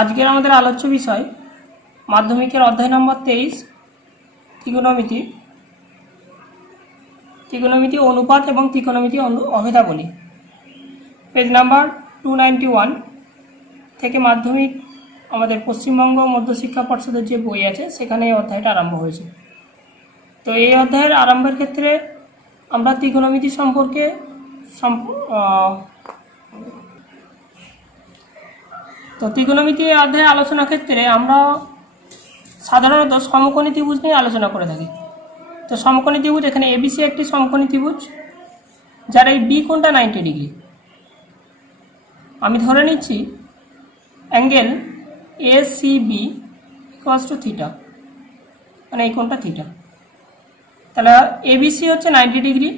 আজকের আমাদের আলোচ্য বিষয় মাধ্যমিকের অধ্যায় নম্বর 23 ত্রিকোণমিতি ত্রিকোণমিতি অনুপাত এবং ত্রিকোণমিতি অভেদাবলী পেজ নাম্বার 291 থেকে মাধ্যমিক আমাদের পশ্চিমবঙ্গ মধ্যশিক্ষা পর্ষদের যে বই আছে সেখানে এই অধ্যায়টা আরম্ভ হয়েছে। তো এই অধ্যায়ের আরম্ভের ক্ষেত্রে আমরা ত্রিকোণমিতি সম্পর্কে তো ত্রিকোণমিতি অধ্যায়ে আলোচনার ক্ষেত্রে আমরা সাধারণত সমকোণী ত্রিভুজ নিয়ে আলোচনা করে থাকি। তো সমকোণী ত্রিভুজ এখানে এবিসি একটি সমকোণী ত্রিভুজ যার এই বি কোণটা 90 ডিগ্রি। আমি ধরে নিচ্ছি angle ACB equals to theta, মানে এই কোণটা থিটা। তাহলে এবিসি হচ্ছে 90 ডিগ্রি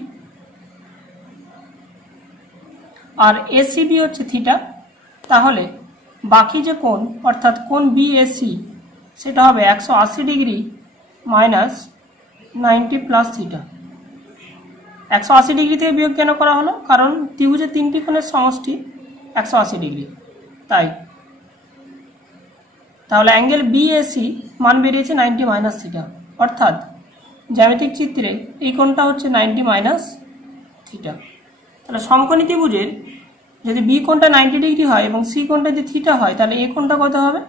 আর এসিবি হচ্ছে থিটা। তাহলে বাকি যে কোণ অর্থাৎ কোণ বিএসি সেটা হবে 180 degree minus 90 plus theta. 180 degree থেকে বিয়োগ কেন করা হলো? কারণ ত্রিভুজের তিনটি কোণের সমষ্টি 180 ডিগ্রি, তাই। তাহলে অ্যাঙ্গেল বিএসি মান বেরিয়েছে 90 মাইনাস থিটা, অর্থাৎ জ্যামিতিক চিত্রে এই কোণটা হচ্ছে 90 মাইনাস থিটা। তাহলে সমকোণী ত্রিভুজের যদি বি কোণটা 90 ডিগ্রি হয় এবং সি কোণটা যদি থিটা হয় তাহলে এই কোণটা কত হবে?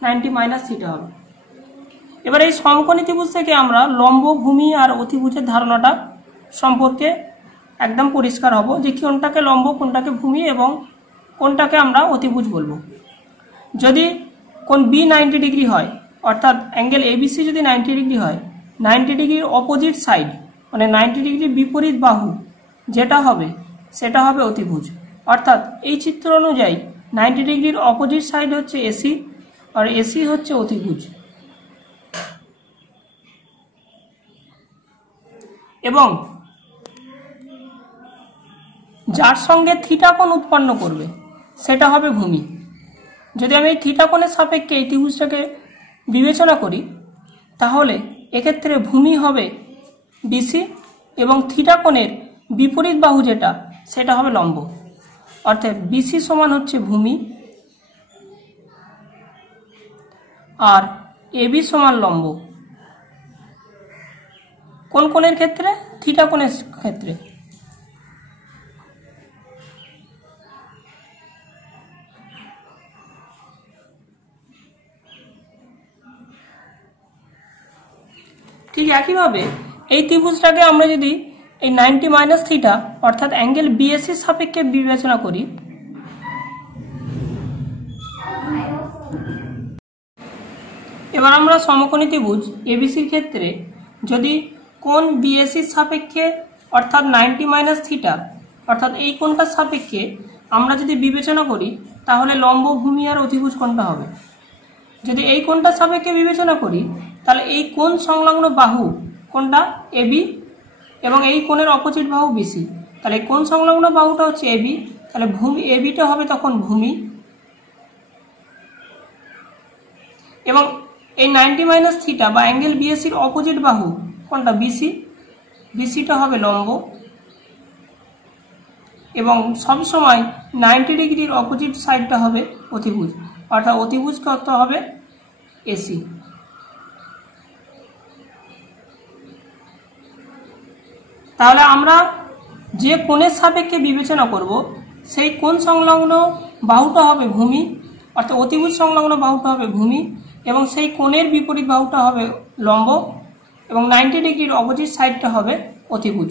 90 মাইনাস থিটা হবে। এবার এই সমকোণী ত্রিভুজ থেকে আমরা লম্ব, ভূমি আর অতিভুজের ধারণাটা সম্পর্কে একদম পরিষ্কার হব যে কোনটাকে লম্ব, কোনটাকে ভূমি এবং কোনটাকে আমরা অতিভুজ বলবো। যদি কোণ বি 90 ডিগ্রি হয় অর্থাৎ অ্যাঙ্গেল এবিসি যদি 90 ডিগ্রি হয়, 90 ডিগ্রির অপোজিট সাইড মানে 90 ডিগ্রির বিপরীত বাহু যেটা হবে সেটা হবে অতিভুজ। অর্থাৎ এই চিত্র অনুযায়ী 90 ডিগ্রির অপোজিট সাইড হচ্ছে এসি আর এসি হচ্ছে অতিভুজ। এবং যার সঙ্গে থিটা কোণ উৎপন্ন করবে সেটা হবে ভূমি। যদি আমি এই থিটা কোণের সাপেক্ষে এই ত্রিভুজটাকে বিবেচনা করি তাহলে এক্ষেত্রে ভূমি হবে বিসি এবং থিটা কোণের বিপরীত বাহু যেটা সেটা হবে লম্ব। অর্থাৎ বিসি সমান হচ্ছে ভূমি আর এবি সমান লম্ব। কোন কোণের ক্ষেত্রে? থিটা কোণের ক্ষেত্রে। ঠিক একইভাবে এই ত্রিভুজটাকে আমরা যদি এই 90 মাইনাস থিটা অর্থাৎ অ্যাঙ্গেল বিএসির সাপেক্ষে বিবেচনা করি এবার আমরা সমকোণী ত্রিভুজ এবিসির ক্ষেত্রে যদি কোণ বিএসির সাপেক্ষে অর্থাৎ 90 মাইনাস থিটা অর্থাৎ এই কোণটার সাপেক্ষে আমরা যদি বিবেচনা করি তাহলে লম্ব, ভূমি আর অতিভুজ কোণটা হবে। যদি এই কোণটার সাপেক্ষে বিবেচনা করি তাহলে এই কোণ সংলগ্ন বাহু কোণটা এবি এবং এই কোণের অপোজিট বাহু বিসি। তাহলে কোণ সংলগ্ন বাহুটা হচ্ছে এবি, তাহলে ভূমি এবিটা হবে তখন ভূমি এবং এই 90 মাইনাস থিটা বা অ্যাঙ্গেল বিএসির অপোজিট বাহু কোনটা বিসি, বিসিটা হবে লম্ব এবং সবসময় 90 ডিগ্রির অপোজিট সাইডটা হবে অতিভুজ, অর্থাৎ অতিভুজ কত হবে? এসি। তাহলে আমরা যে কোণের সাপেক্ষে বিবেচনা করব সেই কোণ সংলগ্ন বাহুটা হবে ভূমি, অর্থাৎ অতিভুজ সংলগ্ন বাহুটা হবে ভূমি এবং সেই কোণের বিপরীত বাহুটা হবে লম্ব এবং 90 ডিগ্রির অপোজিট সাইডটা হবে অতিভুজ।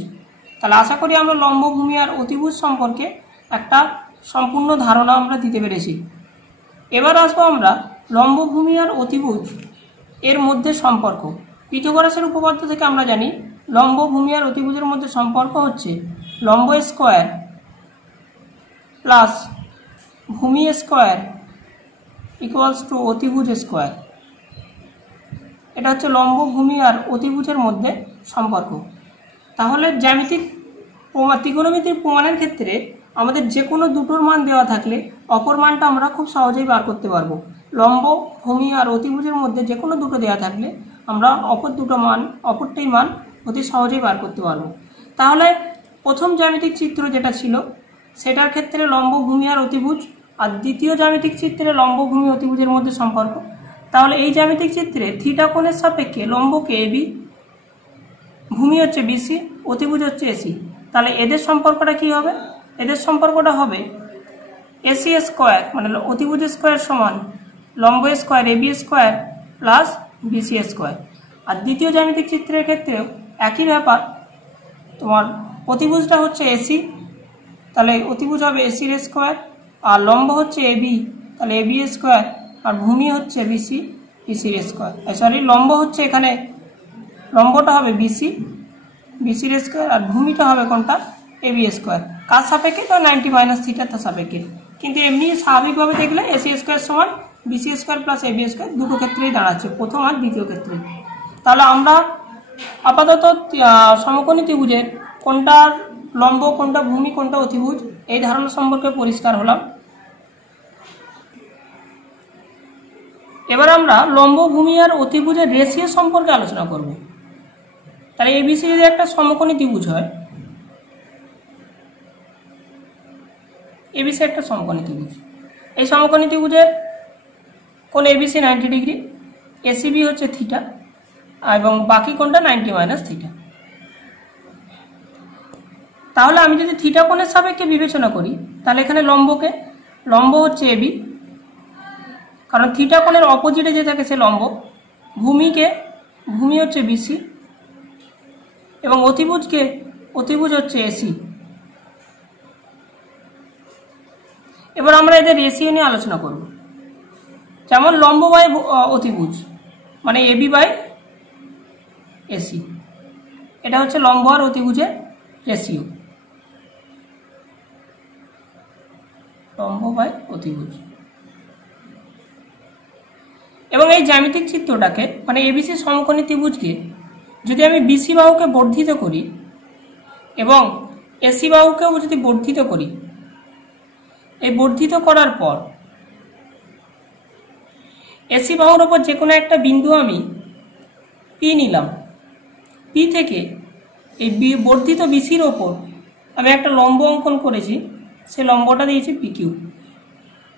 তাহলে আশা করি আমরা লম্ব, ভূমি আর অতিভুজ সম্পর্কে একটা সম্পূর্ণ ধারণা আমরা দিতে পেরেছি। এবার আসবো আমরা লম্ব, ভূমি আর অতিভুজ এর মধ্যে সম্পর্ক। পিথাগোরাসের উপপাদ্য থেকে আমরা জানি লম্ব, ভূমি আর অতিভুজের মধ্যে সম্পর্ক হচ্ছে লম্ব স্কোয়ার প্লাস ভূমি স্কোয়ার ইকুয়ালস টু অতিভুজ স্কোয়ার। এটা হচ্ছে লম্ব, ভূমি আর অতিভুজের মধ্যে সম্পর্ক। তাহলে জ্যামিতিক ত্রিকোণমিতির প্রমাণের ক্ষেত্রে আমাদের যে কোনো দুটোর মান দেওয়া থাকলে অপর মানটা আমরা খুব সহজেই বার করতে পারবো। লম্ব, ভূমি আর অতিভুজের মধ্যে যে কোনো দুটো দেওয়া থাকলে আমরা অপরটাই মান অতি সহজেই বার করতে পারবো। তাহলে প্রথম জ্যামিতিক চিত্র যেটা ছিল সেটার ক্ষেত্রে লম্ব, ভূমি আর অতিভুজ আর দ্বিতীয় জ্যামিতিক চিত্রে লম্ব ভূমি অতিভুজের মধ্যে সম্পর্ক। তাহলে এই জ্যামিতিক চিত্রে থিটা কোণের সাপেক্ষে লম্বকে এবি, ভূমি হচ্ছে বিসি, অতিভুজ হচ্ছে এসি। তাহলে এদের সম্পর্কটা কি হবে? এদের সম্পর্কটা হবে এসি স্কোয়ার মানে অতিভুজ স্কোয়ার সমান লম্ব square AB square plus BC square. আর দ্বিতীয় জ্যামিতিক চিত্রের ক্ষেত্রেও একই ব্যাপার, তোমার অতিভুজটা হচ্ছে এসি, তাহলে অতিভুজ হবে এসির স্কোয়ার, আর লম্ব হচ্ছে এবি, তাহলে এবি স্কোয়ার, আর ভূমি হচ্ছে বিসি, বিসির স্কোয়ার। সরি, লম্ব হচ্ছে এখানে লম্বটা হবে বিসি, বিসির স্কোয়ার, আর ভূমিটা হবে কোনটা? AB square. কার সাপেক্ষে? তো 90 মাইনাস থিটা তার সাপেক্ষে। কিন্তু এমনি স্বাভাবিকভাবে দেখলে এসি স্কোয়ার সমান BC square plus AB square দুটো ক্ষেত্রেই দাঁড়াচ্ছে, প্রথম আর দ্বিতীয় ক্ষেত্রে। তাহলে আমরা আপাতত সমকোণী ত্রিভুজের কোনটা লম্ব, কোনটা ভূমি, কোনটা অতিভুজ এই ধারণা সম্পর্কে পরিষ্কার হলাম। এবার আমরা লম্ব, ভূমি আর অতিভুজের রেশিও সম্পর্কে আলোচনা করব। তাহলে এবিসি যদি একটা সমকোণী ত্রিভুজ হয়, এবিসি একটা সমকোণী ত্রিভুজ, এই সমকোণী ত্রিভুজের কোণ এবিসি 90 ডিগ্রি, এসিবি হচ্ছে থিটা, এবং বাকি কোণটা 90 মাইনাস থিটা। তাহলে আমি যদি থিটা কোণের সাপেক্ষে বিবেচনা করি, তাহলে এখানে লম্বকে, লম্ব হচ্ছে এবি, কারণ থিটা কোণের অপোজিটে যে থাকে সে লম্ব। ভূমিকে, ভূমি হচ্ছে বিসি, এবং অতিভুজকে, অতিভুজ হচ্ছে এসি। এবার আমরা এদের রেশিও নিয়ে আলোচনা করব। যেমন লম্ব বাই অতিভুজ মানে এবি বাই এসি, এটা হচ্ছে লম্ব আর অতিভুজের রেশিও, লম্ব বাই অতিভুজ। এবং এই জ্যামিতিক চিত্রটাকে মানে এবিসি সমকোণী ত্রিভুজকে যদি আমি বিসি বাহুকে বর্ধিত করি এবং এসি বাহুকেও যদি বর্ধিত করি, এই বর্ধিত করার পর এসি বাহুর ওপর যে কোনো একটা বিন্দু আমি পি নিলাম, পি থেকে এই বর্ধিত বিসির ওপর আমি একটা লম্ব অঙ্কন করেছি, সে লম্বটা দিয়েছি পি কিউ।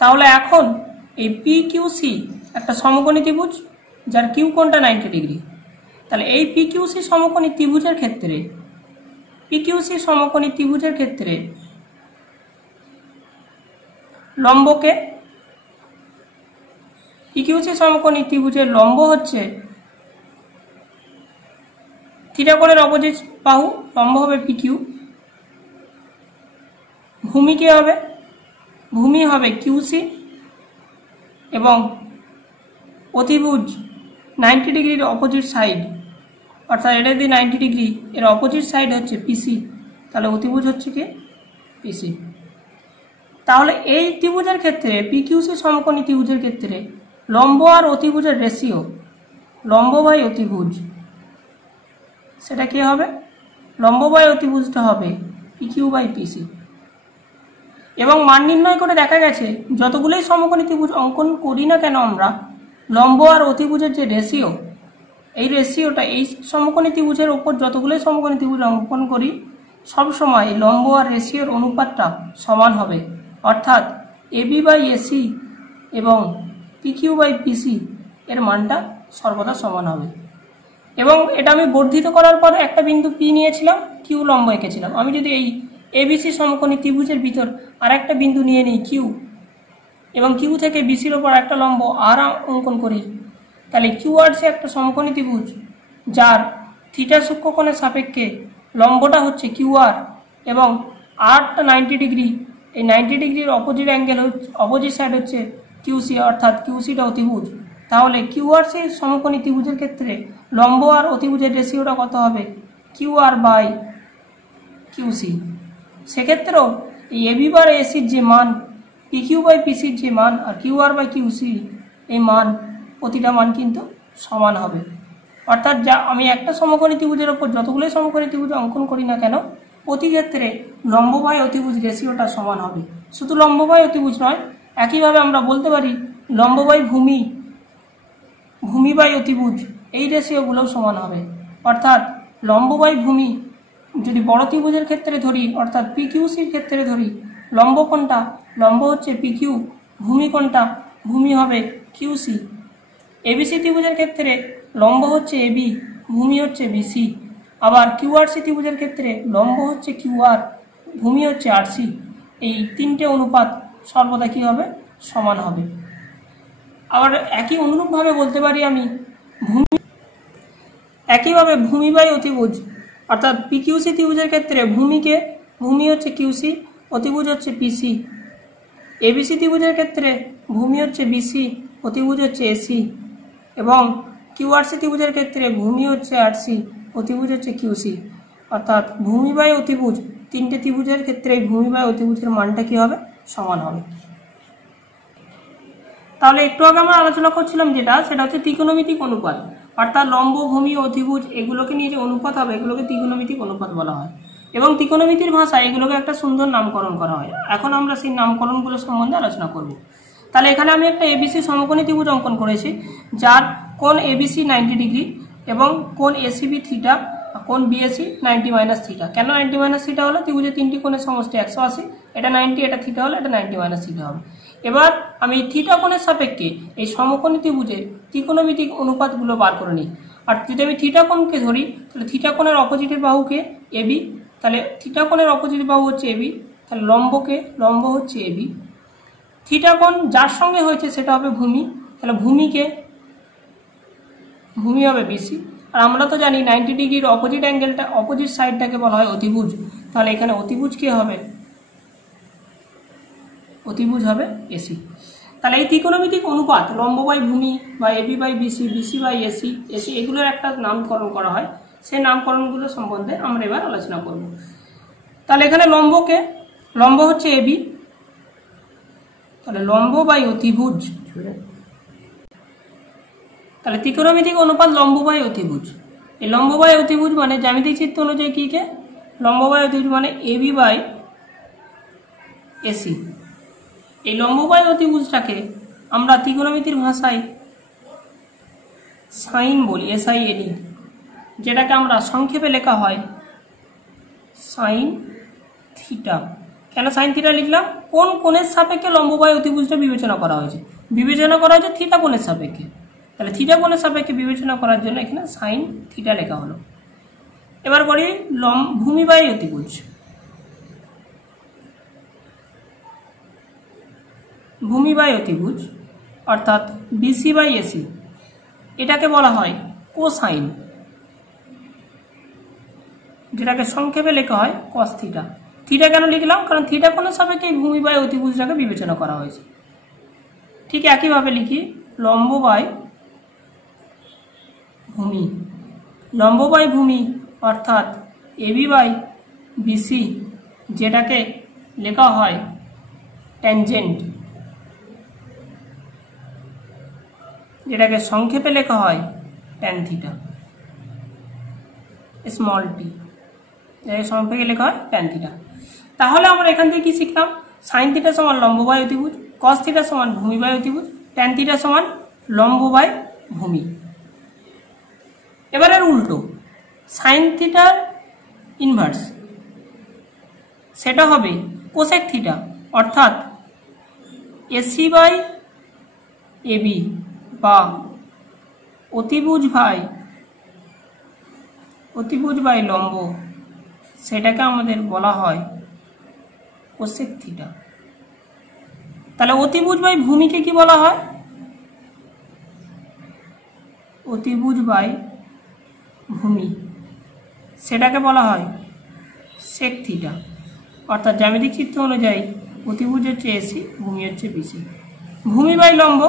তাহলে এখন এই পি কিউ সি একটা সমকোণী ত্রিভুজ যার কিউ কোণটা 90 ডিগ্রি। তাহলে এই পি কিউ সি সমকোণী ত্রিভুজের ক্ষেত্রে, পি কিউ সি সমকোণী ত্রিভুজের ক্ষেত্রে লম্বকে, পিকিউসি সমকোণী ত্রিভুজের লম্ব হচ্ছে থিটা কোণের অপোজিট বাহু, লম্ব হবে পিকিউ। ভূমি কি হবে? ভূমি হবে কিউসি, এবং অতিভুজ 90 ডিগ্রির অপোজিট সাইড, অর্থাৎ এটা যদি 90 ডিগ্রি, এর অপোজিট সাইড হচ্ছে পিসি, তাহলে অতিভুজ হচ্ছে কি? পিসি। তাহলে এই ত্রিভুজের ক্ষেত্রে, পিকিউসি সমকোণী ত্রিভুজের ক্ষেত্রে লম্ব আর অতিভুজের রেশিও, লম্ব বাই অতিভুজ, সেটা কি হবে? লম্ব বাই অতিভুজটা হবে পিকিউ বাই পিসি। এবং মান নির্ণয় করে দেখা গেছে যতগুলোই সমকোণী ত্রিভুজ অঙ্কন করি না কেন আমরা, লম্ব আর অতিভুজের যে রেশিও, এই রেশিওটা এই সমকোণী ত্রিভুজের ওপর যতগুলোই সমকোণী ত্রিভুজ অঙ্কন করি সবসময় লম্ব আর রেশিওর অনুপাতটা সমান হবে, অর্থাৎ এবি বাই এসি এবং পিকিউ বাই পিসি এর মানটা সর্বদা সমান হবে। এবং এটা আমি বর্ধিত করার পর একটা বিন্দু পি নিয়েছিলাম, কিউ লম্ব এঁকেছিলাম। আমি যদি এই এবিসি সমকোণী ত্রিভুজের ভিতর আর একটা বিন্দু নিয়ে নিই কিউ, এবং কিউ থেকে বিসির ওপর একটা লম্ব আর অঙ্কন করি, তাহলে কিউ আর সে একটা সমকোণী ত্রিভুজ যার থিটা সূক্ষ্মকোণের সাপেক্ষে লম্বটা হচ্ছে কিউ আর, এবং আরটা 90 ডিগ্রি, এই 90 ডিগ্রির অপোজিট অ্যাঙ্গেল হচ্ছে, অপোজিট সাইড হচ্ছে কিউসি, অর্থাৎ কিউসিটা অতিভুজ। তাহলে কিউ আর সি সমকোণী ত্রিভুজের ক্ষেত্রে লম্ব আর অতিভুজের রেশিওটা কত হবে? Q R by QC. সেক্ষেত্রেও এই এবি বার এসির যে মান, পিকিউ বাই পিসির যে মান, আর কিউ আর বাই কিউসি এই মান, প্রতিটা মান কিন্তু সমান হবে। অর্থাৎ যা আমি একটা সমকোণী ত্রিভুজের ওপর যতগুলোই সমকোণী ত্রিভুজ অঙ্কন করি না কেন, প্রতি ক্ষেত্রে লম্ব বাই অতিভুজ রেশিওটা সমান হবে। শুধু লম্ব বাই অতিভুজ নয়, একইভাবে আমরা বলতে পারি লম্ব বাই ভূমি, ভূমি বাই অতিভুজ, এই রেশিওগুলোও সমান হবে। অর্থাৎ লম্ব বাই ভূমি যদি বড় ত্রিভুজের ক্ষেত্রে ধরি, অর্থাৎ পিকিউসির ক্ষেত্রে ধরি, লম্ব কোণটা লম্ব হচ্ছে পিকিউ, ভূমি কোনটা, ভূমি হবে কিউসি। এবিসি ত্রিভুজের ক্ষেত্রে লম্ব হচ্ছে এবি, ভূমি হচ্ছে বিসি। আবার কিউআরসি ত্রিভুজের ক্ষেত্রে লম্ব হচ্ছে কিউআর, ভূমি হচ্ছে আরসি। এই তিনটে অনুপাত সর্বদা কী হবে, সমান হবে। আবার একই অনুরূপভাবে বলতে পারি আমি ভূমি, একইভাবে ভূমি বাই অতিভুজ, অর্থাৎ পিকিউসি ত্রিভুজের ক্ষেত্রে ভূমি হচ্ছে কিউসি, অতিভুজ হচ্ছে পিসি। এবিসি ত্রিভুজের ক্ষেত্রে ভূমি হচ্ছে বিসি, অতিভুজ হচ্ছে এসি। এবং কিউআরসি ত্রিভুজের ক্ষেত্রে ভূমি হচ্ছে আরসি, অতিভুজ হচ্ছে কিউসি। অর্থাৎ ভূমি বাই অতিভুজ, তিনটে ত্রিভুজের ক্ষেত্রে ভূমি বাই অতিভুজের মানটা কী হবে, সমান হবে। তাহলে একটু আগে আমরা আলোচনা করছিলাম সেটা হচ্ছে ত্রিকোণমিতিক অনুপাত, অর্থাৎ লম্ব, ভূমি, অতিভুজ এগুলোকে নিয়ে যে অনুপাত হবে এগুলোকে ত্রিকোণমিতিক অনুপাত বলা হয়। এবং ত্রিকোণমিতির ভাষায় এগুলোকে একটা সুন্দর নামকরণ করা হয়। এখন আমরা সেই নামকরণগুলো সম্বন্ধে আলোচনা করব। তাহলে এখানে আমি একটা এবিসি সমকোণী ত্রিভুজ অঙ্কন করেছি, যার কোণ এবিসি 90 ডিগ্রি এবং কোণ এসিবি থিটা, কোণ বিএসি 90 - থিটা। কেন 90 - থিটা হলো, ত্রিভুজের তিনটি কোণের সমষ্টি 180, এটা 90, এটা থিটা হলো, এটা 90 - থিটা হবে। এবার আমি থিটা কোণের সাপেক্ষে এই সমকোণী ত্রিভুজের ত্রিকোণমিতিক অনুপাতগুলো বার করে নিই। আর যদি আমি থিটা কোণকে ধরি, তাহলে থিটা কোণের অপোজিটের বাহুকে এবি, তাহলে থিটা কোণের অপোজিট বাহু হচ্ছে এবি, তাহলে লম্ব হচ্ছে এবি। থিটা কোণ যার সঙ্গে হয়েছে সেটা হবে ভূমি, তাহলে ভূমি হবে বিসি। আর আমরা তো জানি 90 ডিগ্রির অপোজিট অ্যাঙ্গেলটা, অপোজিট সাইডটাকে বলা হয় অতিভুজ। তাহলে এখানে অতিভুজ কে হবে, অতিভুজ হবে এসি। তাহলে এই ত্রিকোণমিতিক অনুপাত লম্ব বাই ভূমি বা AB by BC, BC by AC, এগুলোর একটা নামকরণ করা হয়। সেই নামকরণগুলো সম্বন্ধে আমরা এবার আলোচনা করব। তাহলে এখানে লম্ব হচ্ছে এবি, তাহলে লম্ব বাই অতিভুজ, তাহলে ত্রিকোণমিতিক অনুপাত লম্ব বাই অতিভুজ। এই লম্ব বাই অতিভুজ মানে জ্যামিতিক চিত্র অনুযায়ী কী কে, লম্ব বাই অতিভুজ মানে এবি বাই এসি। এই লম্ব বাই অতিভুজটাকে আমরা ত্রিকোণমিতির ভাষায় সাইন বলি, SIN, যেটাকে আমরা সংক্ষেপে লেখা হয় সাইন থিটা। কেন সাইন থিটা লিখলাম, কোন কোণের সাপেক্ষে লম্ব বাই অতিভুজটা বিবেচনা করা হয়েছে থিটা কোণের সাপেক্ষে। তাহলে থিটা কোণের সাপেক্ষে বিবেচনা করার জন্য এখানে সাইন থিটা লেখা হলো। এবার করি ভূমি বাই অতিভুজ। ভূমি বাই অতিভুজ অর্থাৎ বিসি বাই এসি, এটাকে বলা হয় কোসাইন, যেটাকে সংক্ষেপে লেখা হয় কস থিটা। থিটা কেন লিখলাম, কারণ থিটা কোণের সাপেক্ষে ভূমি বাই অতিভুজটাকে বিবেচনা করা হয়েছে। ঠিক একইভাবে লিখি লম্ব বাই ভূমি অর্থাৎ এবি বাই বিসি, যেটাকে লেখা হয় ট্যানজেন্ট, যেটাকে সংক্ষেপে লেখা হয় ট্যান থিটা, স্মল টি, যেটাকে সংক্ষেপে লেখা হয় ট্যান থিটা। তাহলে আমরা এখান থেকে কি শিখলাম, সাইন থিটা সমান লম্ব বাই অতিভুজ, কস থিটা সমান ভূমি বাই অতিভুজ, ট্যান থিটা সমান লম্ব বাই ভূমি। এবারে উল্টো, সাইন থিটার ইনভার্স সেটা হবে কোসেক থিটা, অর্থাৎ এসি বাই এবি বা অতিভুজ বাই লম্ব, সেটাকে আমাদের বলা হয় কোসেক থিটা। তাহলে অতিভুজ বাই ভূমিকে কি বলা হয়, অতিভুজ বাই ভূমি, সেটাকে বলা হয় সেক থিটা। অর্থাৎ জ্যামিতিক চিত্র অনুযায়ী অতিভুজ হচ্ছে এসি, ভূমি হচ্ছে বিসি। ভূমি বাই লম্ব,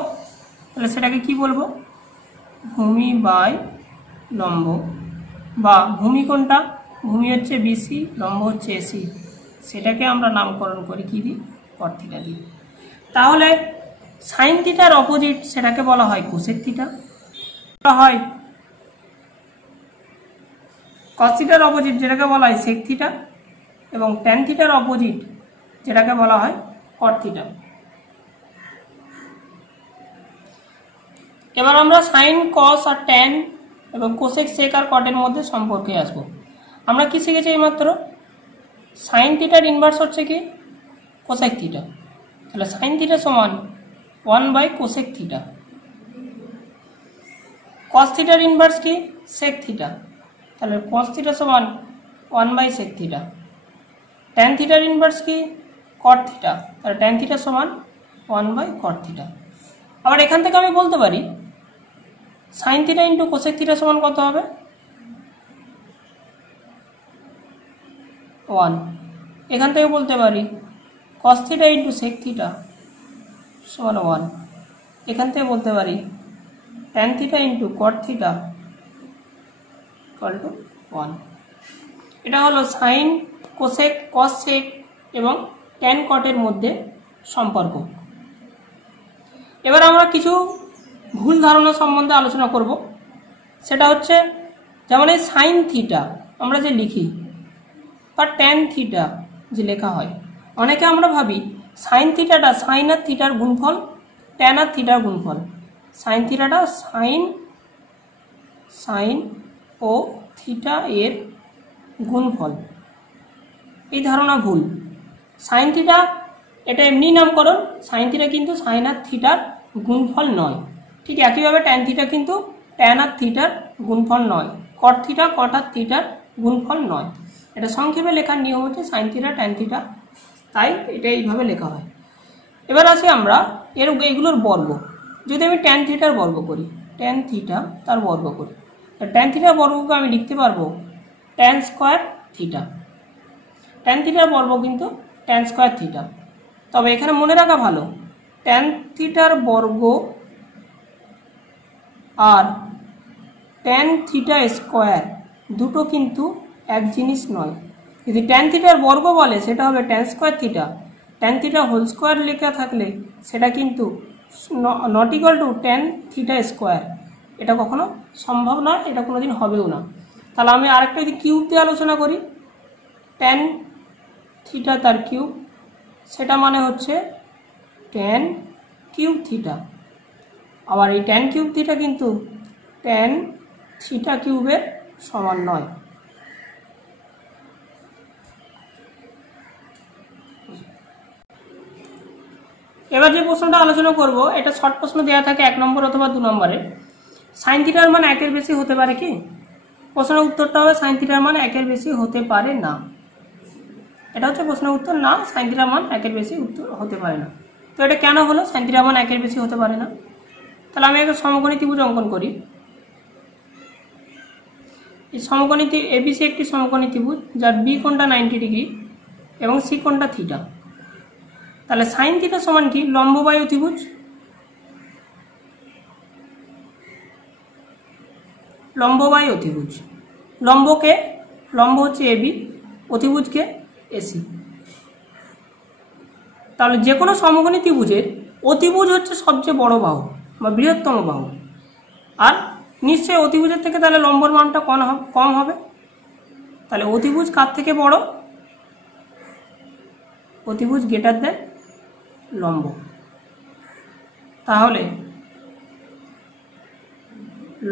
তাহলে সেটাকে কি বলবো, ভূমি বাই লম্ব, বা ভূমি কোনটা, ভূমি হচ্ছে বিসি, লম্ব হচ্ছে এসি, সেটাকে আমরা নামকরণ করি কি দিই, কট থিটা দিই। তাহলে সাইন থিটার অপোজিট সেটাকে বলা হয় কোসেক থিটা, হয় কস থিটার অপোজিট যেটাকে বলা হয় সেক থিটা, এবং ট্যান থিটার অপোজিট যেটাকে বলা হয় কট থিটা। এবার আমরা সাইন, কস আর ট্যান এবং কোসেক, সেক আর কটের মধ্যে সম্পর্কে আসব। আমরা কি শিখেছি এইমাত্র, সাইন থিটার ইনভার্স হচ্ছে কি কোসেক থিটা, তাহলে সাইন থিটা সমান 1 / কোসেক থিটা। কস থিটার ইনভার্স কি? Sec theta. তাহলে কস থিটা সমান 1 / সেক থিটা। ট্যান থিটার ইনভার্স কি? Cot theta. তাহলে ট্যান থিটা সমান 1 / কট থিটা। আবার এখান থেকে আমি বলতে পারি sine theta into cosec theta সমান কত হবে? 1। এখান থেকে বলতে পারি cos theta into sec theta সমান 1। এখান থেকে বলতে পারি tan theta into cot theta equal to 1। এটা হলো সাইন, কোসেক, কস, সেক এবং ট্যান কটের মধ্যে সম্পর্ক। এবার আমরা কিছু ভুল ধারণা সম্বন্ধে আলোচনা করব। সেটা হচ্ছে যেমন এই সাইন থিটা আমরা যে লিখি বা ট্যান থিটা যে লেখা হয়, অনেকে আমরা ভাবি সাইন থিটাটা সাইন আর থিটার গুণফল, ট্যান আর থিটার গুণফল। সাইন থিটাটা সাইন ও থিটা এর গুণফল। এই ধারণা ভুল। সাইন থিটা এটা এমনি নামকরণ, সাইন থিটা কিন্তু সাইন আর থিটার গুণফল নয়। ঠিক একইভাবে ট্যান থিটা কিন্তু ট্যান আর থিটার গুণফল নয়, কট থিটা কট আর থিটার গুণফল নয়। এটা সংক্ষেপে লেখার নিয়ম হচ্ছে সাইন থিটা ট্যান থিটা, তাই এটা এইভাবে লেখা হয়। এবার আসি আমরা এইগুলোর বর্গ। যদি আমি ট্যান থিটার বর্গ করি, ট্যান থিটা তার বর্গ করি, ট্যান থিটার বর্গকে আমি লিখতে পারবো ট্যান স্কোয়ার থিটা। ট্যান থিটার বর্গ কিন্তু ট্যান স্কোয়ার থিটা। তবে এখানে মনে রাখা ভালো, ট্যান থিটার বর্গ আর ট্যান থিটা স্কোয়ার দুটো কিন্তু এক জিনিস নয়। যদি ট্যান থিটার বর্গ বলে সেটা হবে tan square theta, tan theta whole square লেখা থাকলে সেটা কিন্তু not equal to tan theta square. এটা কখনো সম্ভব নয়, এটা কোনোদিন হবেও না। তাহলে আমি আরেকটা যদি কিউব দিয়ে আলোচনা করি, ট্যান থিটা তার কিউব, সেটা মানে হচ্ছে ট্যান কিউব থিটা। আবার এই ট্যান কিউব থিটা কিন্তু ট্যান থিটা কিউবের সমান নয়। এবার যে প্রশ্নটা আলোচনা করব, এটা শর্ট প্রশ্ন দেওয়া থাকে 1 নম্বর অথবা 2 নম্বরে। সাইন থিটার মান 1-এর বেশি হতে পারে কি? প্রশ্নের উত্তরটা হবে সাইন থিটার মান 1-এর বেশি হতে পারে না। এটা হচ্ছে প্রশ্নের উত্তর, না, সাইন থিটার মান 1-এর বেশি হতে পারে না। তো এটা কেন হলো সাইন থিটার মান 1-এর বেশি হতে পারে না? তাহলে আমি একটা সমকোণী ত্রিভুজ অঙ্কন করি। এই সমকোণী এবিসি একটি সমকোণী ত্রিভুজ, যার বি কোণটা 90 ডিগ্রি এবং সি কোণটা থিটা। তাহলে সাইন থিটা সমান কি? লম্ব বাই অতিভুজ। লম্ব বাই অতিভুজ। লম্ব হচ্ছে এবি, অতিভুজকে এসি। তাহলে যে কোনো সমকোণী ত্রিভুজের অতিভুজ হচ্ছে সবচেয়ে বড় বাহু বা বৃহত্তম বাহু, আর নিশ্চয়ই অতিভুজের থেকে তাহলে লম্বর মানটা কম হবে। তাহলে অতিভুজ কার থেকে বড়? অতিভুজ গ্রেটার দেন লম্ব। তাহলে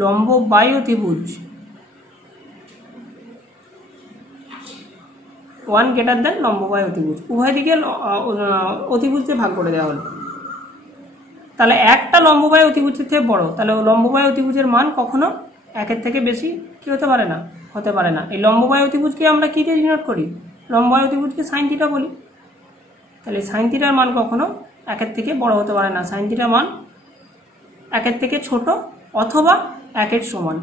লম্ব বাই অতিভুজ 1 গ্রেটার দেন লম্ব বাই অতিভুজ। উভয় দিকে অতিভুজ দিয়ে ভাগ করে দেওয়া হলো। তাহলে একটা লম্ব বাই অতিভুজের থেকে বড়, তাহলে লম্ব বাই অতিভুজের মান কখনো 1-এর থেকে বেশি কি হতে পারে না? হতে পারে না। এই লম্ব বাই অতিভুজকে আমরা কি দিয়ে ডিনোট করি? লম্ব বাই অতিভুজকে সাইন থিটা বলি। তাহলে সাইন থিটার মান কখনো 1-এর থেকে বড় হতে পারে না। সাইন থিটার মান 1-এর থেকে ছোট অথবা 1-এর সমান।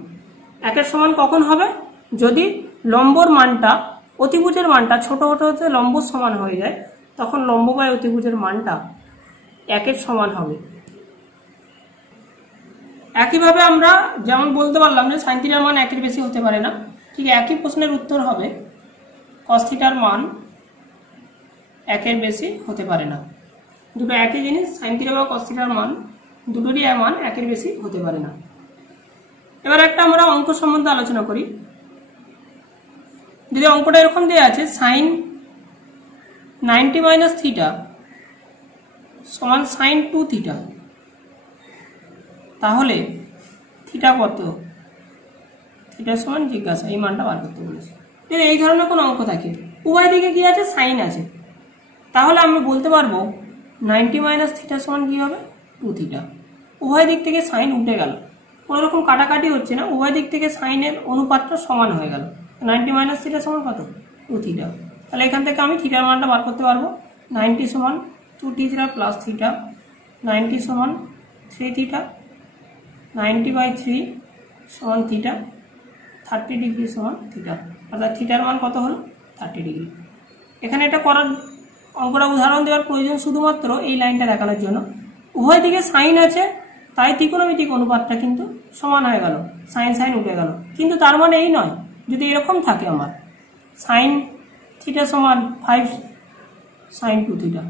1-এর সমান কখন হবে? যদি লম্বর মানটা অতিভুজের মানটা ছোট হতে হতে লম্বর সমান হয়ে যায়, তখন লম্ব বাই অতিভুজের মানটা 1-এর সমান হবে। একইভাবে আমরা যেমন বলতে পারলাম যে সাইন থিটার মান 1-এর বেশি হতে পারে না, ঠিক একই প্রশ্নের উত্তর হবে কস থিটার মান 1-এর বেশি হতে পারে না। দুটো একই জিনিস, সাইন থিটা বা কস থিটার মান দুটোরই মান 1-এর বেশি হতে পারে না। এবার একটা আমরা অঙ্ক সম্বন্ধে আলোচনা করি। যদি অঙ্কটা এরকম দেওয়া আছে সাইন 90 মাইনাস থিটা সমান সাইন 2 থিটা, তাহলে থিটা কত? থিটার সমান জিজ্ঞাসা, এই মানটা বার করতে বলেছে। যদি এই ধরনের কোনো অঙ্ক থাকে, উভয় দিকে কি আছে? সাইন আছে, তাহলে আমি বলতে পারবো 90 মাইনাস থিটা সমান কী হবে 2 থিটা। উভয় দিক থেকে সাইন উঠে গেল, কোনো রকম কাটাকাটি হচ্ছে না, উভয় দিক থেকে সাইনের অনুপাতটা সমান হয়ে গেল। 90 মাইনাস থিটা সমান কত 2 থিটা। তাহলে এখান থেকে আমি থিটার মানটা বার করতে পারবো। 90 সমান 2 থিটা প্লাস থিটা, 90 সমান 3 থিটা, 90/3 সমান থিটা, 30 ডিগ্রি সমান থিটা। অর্থাৎ থিটার মান কত হলো 30 ডিগ্রি। এখানে এটা করার অঙ্কটা উদাহরণ দেওয়ার প্রয়োজন শুধুমাত্র এই লাইনটা দেখানোর জন্য। উভয় দিকে সাইন আছে, তাই ত্রিকোণমিতিক অনুপাতটা কিন্তু সমান হয়ে গেল, সাইন সাইন উঠে গেল। কিন্তু তার মানে এই নয়, যদি এরকম থাকে আমার সাইন থিটা সমান 5 সাইন 2 থিটা,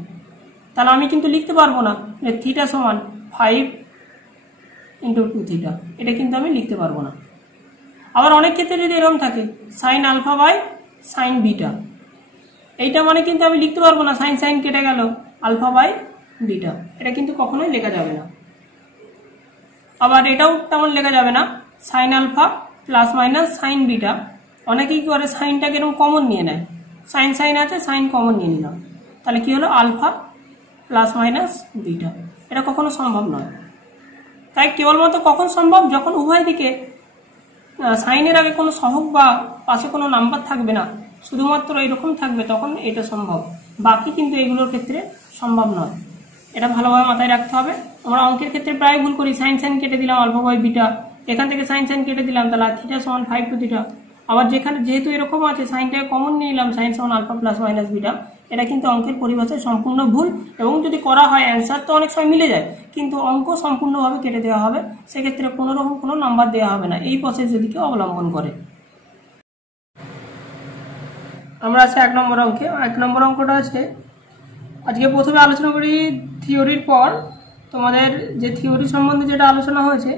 তাহলে আমি কিন্তু লিখতে পারবো না যে থিটা সমান 5 ইন্টু 2 থিটা, এটা কিন্তু আমি লিখতে পারবো না। আবার অনেক ক্ষেত্রে যদি এরকম থাকে sine alpha by sine beta, এইটা মানে কিন্তু আমি লিখতে পারবো না, সাইন সাইন কেটে গেল আলফা বাই বিটা, এটা কিন্তু কখনোই লেখা যাবে না। আবার এটাও তেমন লেখা যাবে না, sine alpha plus minus sine beta. অনেকেই কি করে সাইনটাকে এরকম কমন নিয়ে নেয়, সাইন সাইন আছে সাইন কমন নিয়ে নিলাম, তাহলে কি হলো আলফা প্লাস মাইনাস বিটা। এটা কখনো সম্ভব নয়। তাই কেবলমাত্র কখন সম্ভব, যখন উভয় দিকে সাইনের আগে কোনো সহগ বা পাশে কোনো নাম্বার থাকবে না, শুধুমাত্র এরকম থাকবে, তখন এটা সম্ভব। বাকি কিন্তু এগুলোর ক্ষেত্রে সম্ভব নয়। এটা ভালোভাবে মাথায় রাখতে হবে। আমরা অঙ্কের ক্ষেত্রে প্রায় ভুল করি, সাইন সাইন কেটে দিলাম আলফা বাই বিটা, এখান থেকে সাইন সাইন কেটে দিলাম, তাহলে থিটা সমান 5 টু থিটা। আবার যেহেতু এরকম আছে সাইনটাকে কমন নিয়ে নিলাম, সাইন সমান আলফা প্লাস মাইনাস বিটা, এটা কিন্তু অঙ্কের পরিভাষায় সম্পূর্ণ ভুল। এবং যদি করা হয় অ্যান্সার তো অনেক সময় মিলে যায়, কিন্তু অঙ্ক সম্পূর্ণভাবে কেটে দেওয়া হবে, সেক্ষেত্রে কোনো রকম কোনো নাম্বার দেওয়া হবে না এই প্রসেস যদি কেউ অবলম্বন করে। আমরা আছে 1 নম্বর অঙ্কে। 1 নম্বর অঙ্কটা আছে, আজকে প্রথমে আলোচনা করি থিওরির পর তোমাদের যে থিওরি সম্বন্ধে যেটা আলোচনা হয়েছে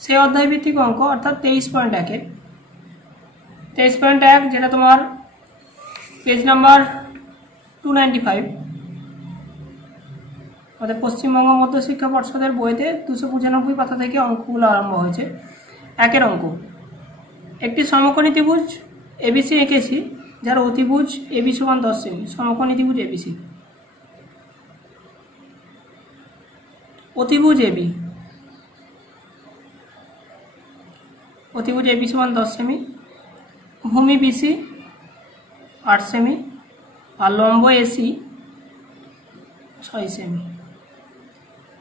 সেই অধ্যায় ভিত্তিক অঙ্ক, অর্থাৎ 23.1 23.1, যেটা তোমার পেজ নাম্বার 295 আমাদের পশ্চিমবঙ্গ মধ্য শিক্ষা পর্ষদের বইতে 295 পাতা থেকে অঙ্কগুলো আরম্ভ হয়েছে। 1 অঙ্ক, একটি সমকোণী ত্রিভুজ এবিসি এঁকেছি যার অতিভুজ এবি সমান 10 সেমি। সমকোণী ত্রিভুজ এবিসি, অতিভুজ এবি, অতিভুজ এবি সমান 10 সেমি, ভূমি বিসি 8 সেমি, আর লম্ব এসি 6 সেমি।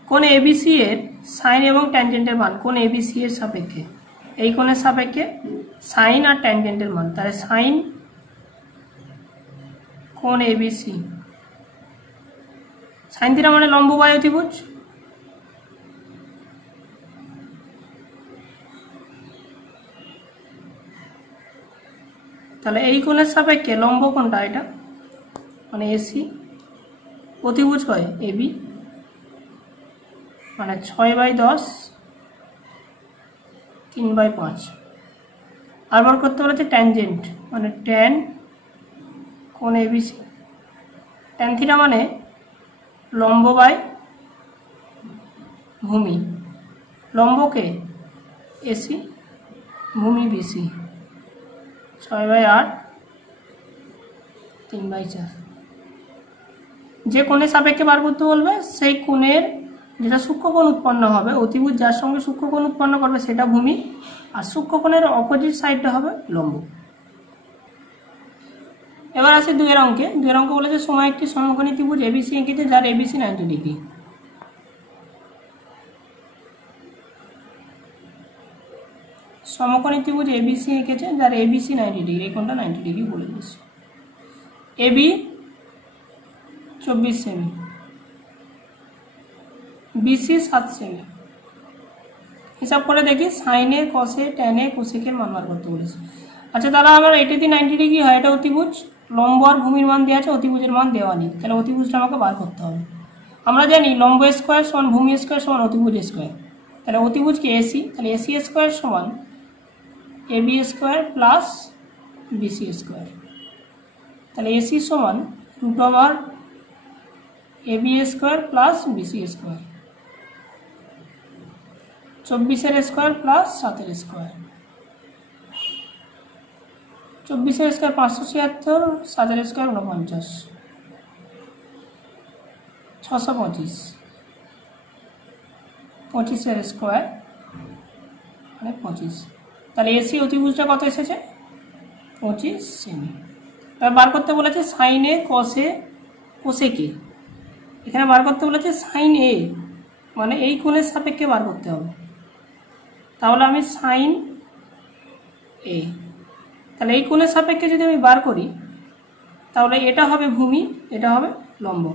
কোণ এবিসি এর সাইন এবং ট্যানজেন্টের মান কোণ এবিসি এর সাপেক্ষে, এই কোণের সাপেক্ষে সাইন আর ট্যানজেন্টের মান, তাহলে সাইন কোণ এবিসি, সাইন থিটা মানে লম্ব বাই অতিভুজ, তাহলে এই কোণের সাপেক্ষে লম্ব কোণটা এটা মানে এসি, অতিভুজ হয় এবি মানে 6/10 3/5। আর বার করতে বলেছে ট্যানজেন্ট মানে ট্যান কোণ এবিসি, ট্যান থিটা মানে লম্ব বাই ভূমি, লম্বকে এসি, ভূমি বিসি, 6/8 3/4। যে কোণের সাপেক্ষে বার করতে বলবে সেই কোণের যেটা সূক্ষ্মকোণ উৎপন্ন হবে, অতিভুজ যার সঙ্গে সূক্ষ্মকোণ উৎপন্ন করবে সেটা ভূমি, আর সূক্ষ্মকোণের অপোজিট সাইডটা হবে লম্ব। এবার আছে 2 অঙ্কে। 2 অঙ্ক বলেছে সময় একটি সমকোণী ত্রিভুজ এবিসি এঁকেছে যার এবিসি 90 ডিগ্রি। সমকোণী ত্রিভুজ এবিসি এঁকেছে যার এবিসি 90 ডিগ্রি, এই কোণটা 90 ডিগ্রি বলে দিয়েছে। এবি 24 সেমি, বিসি 7 সেমি। হিসাব করে দেখি সাইনে কসে ট্যানে কোসেকের মান বার করতে বলেছে। আচ্ছা, তাহলে আমার এটিতে 90 ডিগ্রি হয়, এটা অতিভুজ, লম্ব আর ভূমির মান দেওয়া আছে, অতিভুজের মান দেওয়া নেই, তাহলে অতিভুজটা আমাকে বার করতে হবে। আমরা জানি লম্ব স্কোয়ার সমান ভূমি স্কোয়ার সমান অতিভুজ স্কোয়ার, তাহলে অতিভুজকে এসি, তাহলে এসি স্কোয়ার সমান AB square plus BC square, তাহলে এসি সমান √, AB square plus BC square, 24 square plus 7 square, 24 square 576, 7 square 49, 625 25 square মানে 25। তাহলে এসি অতিভুজটা কত এসেছে 25 সেমি। এবার বার করতে বলেছে সাইন এ কসে কোসেকে, এখানে বার করতে বলেছে সাইন এ মানে এই কোণের সাপেক্ষে বার করতে হবে। তাহলে আমি সাইন এ, তাহলে এই কোণের সাপেক্ষে যদি আমি বার করি তাহলে এটা হবে ভূমি, এটা হবে লম্ব।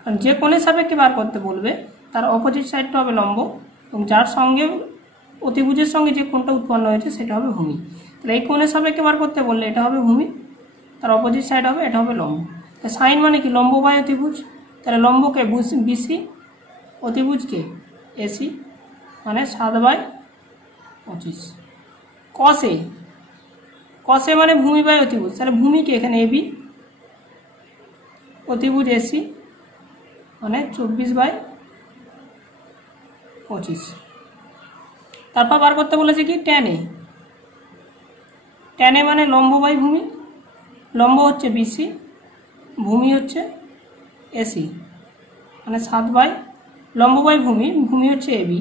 কারণ যে কোণের সাপেক্ষে বার করতে বলবে তার অপোজিট সাইডটা হবে লম্ব এবং যার সঙ্গে অতিভুজের সঙ্গে যে কোণটা উৎপন্ন হয়েছে সেটা হবে ভূমি। তাহলে এই কোণের সাপেক্ষে বার করতে বললে এটা হবে ভূমি, তার অপোজিট সাইড হবে এটা হবে লম্ব। তাহলে সাইন মানে কি লম্ব বাই অতিভুজ, তাহলে লম্বকে বিসি, অতিভুজকে এসি মানে 7/25। কসে, কসে মানে ভূমি বাই অতিভুজ, তাহলে ভূমিকে এখানে এবি, অতিভুজ এসি মানে 24/25। তারপর বার করতে বলেছে কি ট্যান এ, ট্যান এ মানে লম্ব বাই ভূমি, লম্ব হচ্ছে বিসি, ভূমি হচ্ছে এসি মানে 7 লম্ব বাই ভূমি, ভূমি হচ্ছে এবি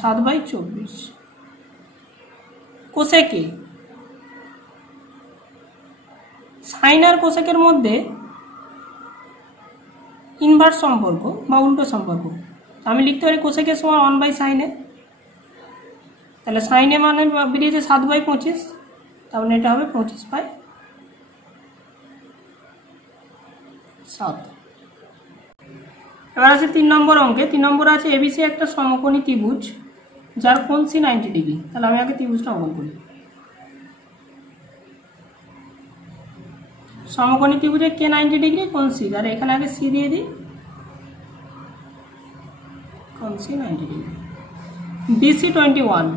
7/24। কোসেকে, সাইন আর কোসেকের মধ্যে ইনভার্স সম্পর্ক বা উল্টো সম্পর্ক, আমি লিখতে পারি কোসেকের সমান 1/sin এ। তাহলে সাইন এ মানে বেরিয়েছে 7/25, তাহলে এটা হবে 25/7। এবার আছে 3 নম্বর অঙ্কে। 3 নম্বর আছে এবিসি একটা সমকোণী ত্রিভুজ যার কোণ সি 90 ডিগ্রি। তাহলে আমি আগে ত্রিভুজটা অঙ্কন করি। সমকোণী ত্রিভুজে কে 90 ডিগ্রি, কোণ সি, আর এখানে আগে সি দিয়ে দিই, কোণ সি 90 ডিগ্রি। BC 21,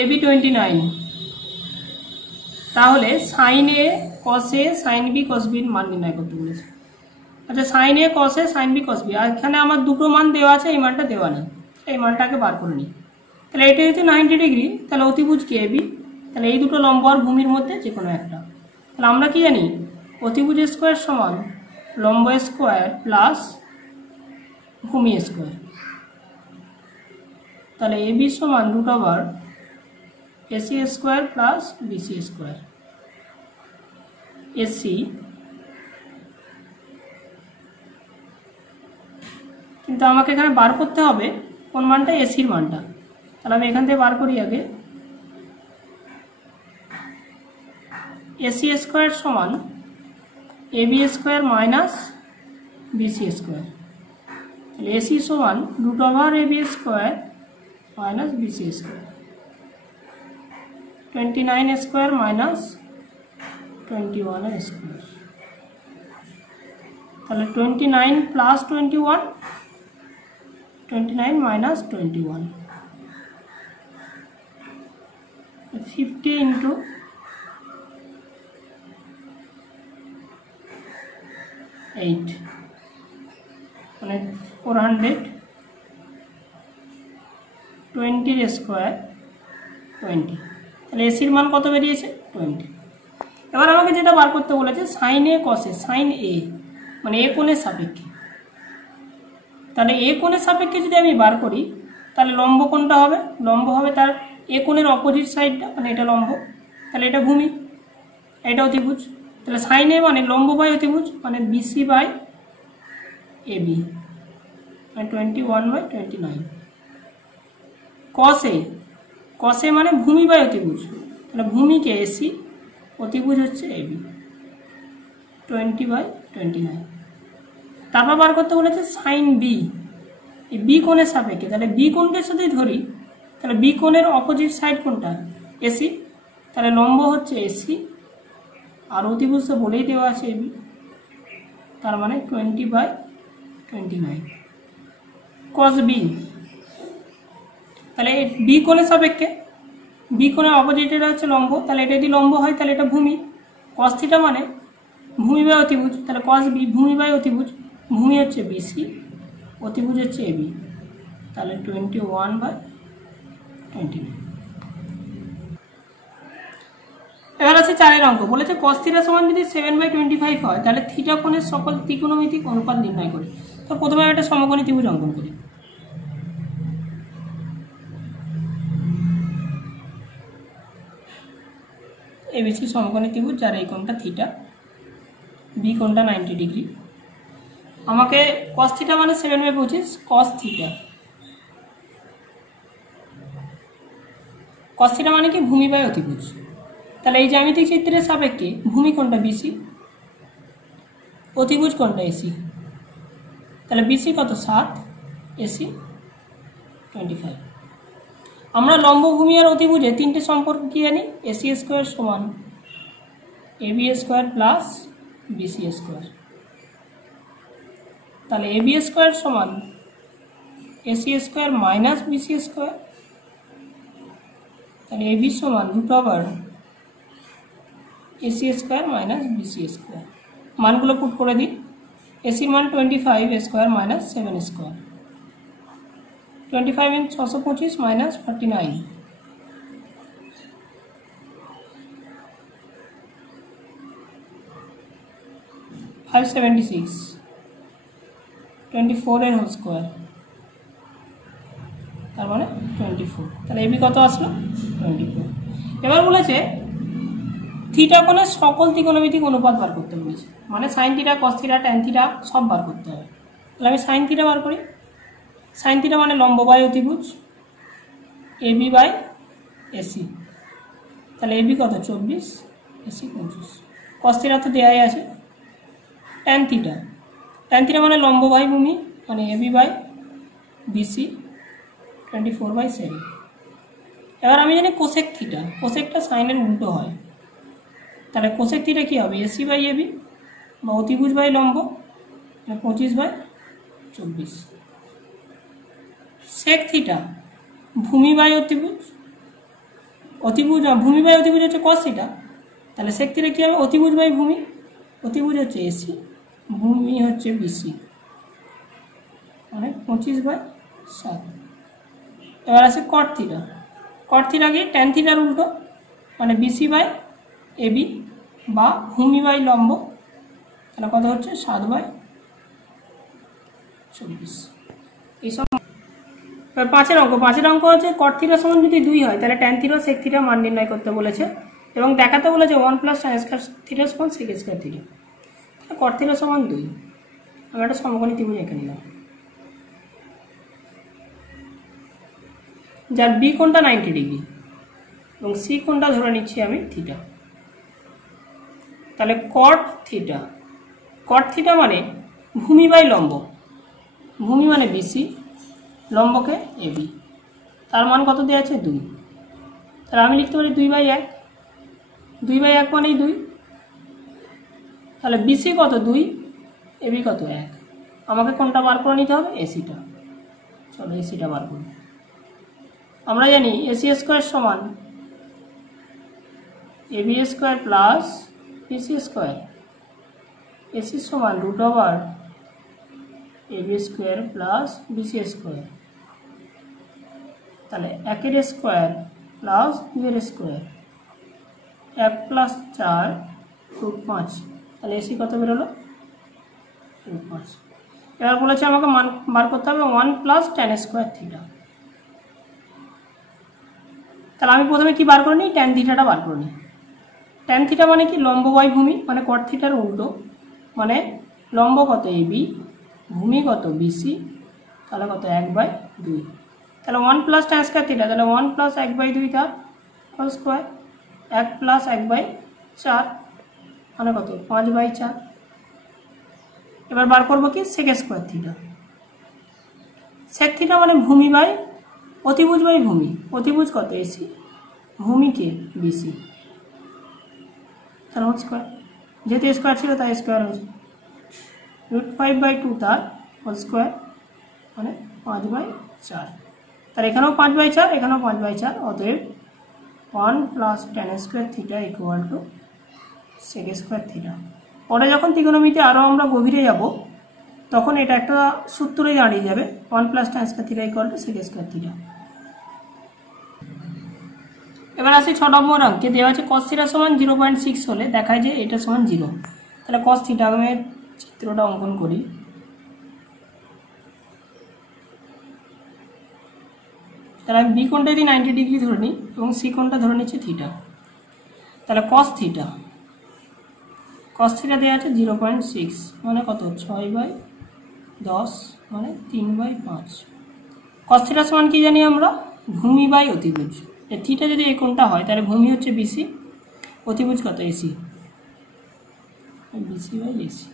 AB 29। তাহলে সাইন এ কস এ সাইন বি কস বির মান নির্ণয় করতে বলেছে। আচ্ছা সাইন এ কস এ সাইন বি কস বি, আর এখানে আমার দুটো মান দেওয়া আছে, এই মানটা দেওয়া নেই, এই মানটাকে বার করে নিই। তাহলে এটা হচ্ছে 90 ডিগ্রি, তাহলে অতিভুজ কে এবি, তাহলে এই দুটো লম্ব আর ভূমির মধ্যে যে কোনো একটা। তাহলে আমরা কি জানি অতিভুজ স্কোয়ার সমান লম্ব স্কোয়ার প্লাস ভূমি স্কোয়ার। তাহলে এবি সমান √, AC square plus BC square. AC কিন্তু আমাকে এখানে বার করতে হবে কোন মানটা, এসির মানটা। তাহলে আমি এখান থেকে বার করি আগে, এসি স্কোয়ার সমান AB square minus BC square. তাহলে এসি সমান √, AB square minus BC square, 29 square minus 21 square. তাহলে 29 প্লাস 21, 29 মাইনাস 21, 50 ইন্টু 8 মানে 420 স্কোয়ার 20। তাহলে এসির মান কত বেরিয়েছে 20। এবার আমাকে যেটা বার করতে বলেছে সাইন এ কসে, সাইন এ মানে এ কোণের সাপেক্ষে। তাহলে এ কোণের সাপেক্ষে যদি আমি বার করি তাহলে লম্ব কোণটা হবে, লম্ব হবে তার এ কোণের অপোজিট সাইডটা, মানে এটা লম্ব, তাহলে এটা ভূমি, এটা অতিভুজ। তাহলে সাইন এ মানে লম্ব বাই অতিভুজ মানে বিসি বাই এবি মানে 21/29। কসে, কসে মানে ভূমি বাই অতিভুজ, তাহলে ভূমিকে এসি, অতিভুজ হচ্ছে এবি 20/29। তারপর বার করতে বলেছে সাইন বি, এই বি কোণের সাপেক্ষে। তাহলে বি কোণকে যদি ধরি তাহলে বি কোণের অপোজিট সাইড কোনটা, এসি, তাহলে লম্ব হচ্ছে এসি আর অতিভুজ তো বলেই দেওয়া আছে এবি, তার মানে 20/29। কস বি, তাহলে বি কোণের সাপেক্ষে, বি কোণের অপোজিট এটা হচ্ছে লম্ব, তাহলে এটা যদি লম্ব হয় তাহলে এটা ভূমি। কস থিটা মানে ভূমি বাই অতিভুজ, তাহলে কস বি ভূমি বাই অতিভুজ, ভূমি হচ্ছে বিসি, অতিভুজ হচ্ছে এবি, তাহলে 21/29। এবার আছে 4 অঙ্ক, বলেছে cos থিটা সমান যদি 7/25 হয় তাহলে থিটা কোণের সকল ত্রিকোণমিতিক অনুপাত নির্ণয় করি। তো প্রথমে একটা সমকোণী ত্রিভুজ অঙ্কন করি। এবিসি সমকোণী ত্রিভুজ, যার এই কোণটা থিটা, বি কোণটা 90 ডিগ্রি। আমাকে cos থিটা মানে 7/25 cos থিটা। cos থিটা মানে কি ভূমি বাই অতিভুজ। তাহলে এই জ্যামিতিক চিত্রের সাপেক্ষে ভূমি কোণটা বিসি, অতিভুজ কোণটা এসি। তাহলে বিসি কত 7, এসি 25। আমরা লম্ব ভূমি আর অতিভুজে তিনটে সম্পর্ক কি জানি, এসি স্কোয়ার সমান AB square plus BC square. তাহলে এবি স্কোয়ার সমান AC square minus BC square. তাহলে এবি সমান √, AC square minus BC square. মানগুলো পুট করে দিই। এসির মান 25 স্কোয়ার মাইনাস 7 স্কোয়ার, 25 × 625 মাইনাস 49, 576, 24 এর হোল স্কোয়ার, তার মানে 24। তাহলে এবি কত আসলো 24। এবার বলেছে থিটা কোণের সকল ত্রিকোণমিতিক অনুপাত বার করতে বলেছে, মানে sine theta, cos theta, tan theta সব বার করতে হবে। তাহলে আমি সাইন থিটা বার করি। সাইন থিটা মানে লম্ব বাই অতিভুজ, এবি বাই এসি। তাহলে এবি কত 24, এসি 25। কস থিটা তো দেয়াই আছে। ট্যান থিটা, ট্যান থিটা মানে লম্ব বাই ভূমি, মানে এবি বাই বিসি 24/7। এবার আমি জানি কোসেক থিটা, কোসেকটা সাইনের উল্টো হয়। তাহলে কোসেক থিটা কী হবে, এসি বাই এবি বা অতিভুজ বাই লম্ব, 25/24। সেক থিটা ভূমি বাই অতিভুজ, অতিভুজ ভূমি বাই অতিভুজ হচ্ছে কস থিটা। তাহলে সেক থিটা কী হবে, অতিভুজ বাই ভূমি, অতিভুজ হচ্ছে এসি, ভূমি হচ্ছে বিসি, মানে 25/7। এবার আছে কট থিটা। কট থিটা কি ট্যান থিটার উল্টো, মানে বিসি বাই এবি বা ভূমি বাই লম্ব। তাহলে কত হচ্ছে 7/24। এইসব। এবার 5 অঙ্ক হচ্ছে কট থিটা সমান যদি 2 হয় তাহলে ট্যান থিটা সেক থিটা মান নির্ণয় করতে বলেছে এবং দেখাতে বলেছে 1 + tan স্কয়ার থিটা সমান সেক স্কয়ার থিটা। তাহলে কট থিটা সমান 2। আমরা একটা সমকোণী ত্রিভুজ এঁকে নিলাম, যার বি কোণটা 90 ডিগ্রি এবং সি কোণটা ধরে নিচ্ছি আমি থিটা। তাহলে কট থিটা, কট থিটা মানে ভূমি বাই লম্ব, ভূমি মানে বিসি, লম্বকে এবি, তার মান কত দেওয়া আছে 2। তাহলে আমি লিখতে পারি 2/1, 2/1 মানেই 2। তাহলে বিসি কত 2, এবি কত 1। আমাকে কোনটা বার করে নিতে হবে, এসিটা। চলো এসিটা বার করি। আমরা জানি এসি স্কোয়ার সমান AB square plus BC square. AC সমান √, AB square plus BC square. তাহলে 1 এর স্কোয়ার প্লাস 2 এর স্কোয়ার, 1 + 4 √5। তাহলে এসি কত বেরোলো, √5। এবার বলেছে আমাকে মান বার করতে হবে 1 + tan স্কয়ার থিটা। তাহলে আমি প্রথমে কি বার করে নিই, ট্যান থিটাটা বার করে নিই। ট্যান থিটা মানে কি লম্ব বাই ভূমি, মানে কট থিটার উল্টো, মানে লম্ব কত এবি, ভূমি কত বিসি, তাহলে কত 1/2। তাহলে 1 + tan স্কয়ার থিটা, তাহলে 1 + 1/2 তার হোল স্কোয়ার, 1 + 1/4 মানে কত 5/4। এবার বার করবো কি sec square theta. Sec theta মানে ভূমি বাই অতিভুজ বাই ভূমি, অতিভুজ কত এসি, ভূমিকে বিসি, তাহলে হোল স্কোয়ার, যেহেতু স্কোয়ার ছিল তাই স্কোয়ার হয়েছে, √5/2 তার হোল স্কোয়ার মানে 5/4। তাহলে এখানেও 5/4, এখানেও 5/4, অতএব 1 + tan square theta = sec square theta. পরে যখন ত্রিকোণমিতি আরও আমরা গভীরে যাব তখন এটা একটা সূত্রে দাঁড়িয়ে যাবে, 1 + tan square theta = sec square theta. এবার আসি 6 নম্বর অঙ্কে দেওয়া আছে cos থিটা সমান 0.6 হলে দেখায় যে এটা সমান 0। তাহলে cos থিটা আমি চিত্রটা অঙ্কন করি। তাহলে আমি বি কোণটা যদি 90 ডিগ্রি ধরে নিই এবং সি কোণটা ধরে নিচ্ছি থিটা, তাহলে cos থিটা দেওয়া আছে 0.6 মানে কত 6/10 মানে 3/5। cos থিটা সমান কি জানি আমরা ভূমি বাই অতিভুজ। থিটা যদি এই কোণটা হয় তাহলে ভূমি হচ্ছে বিসি, অতিভুজ কত এসি, বিসি বাই এসি।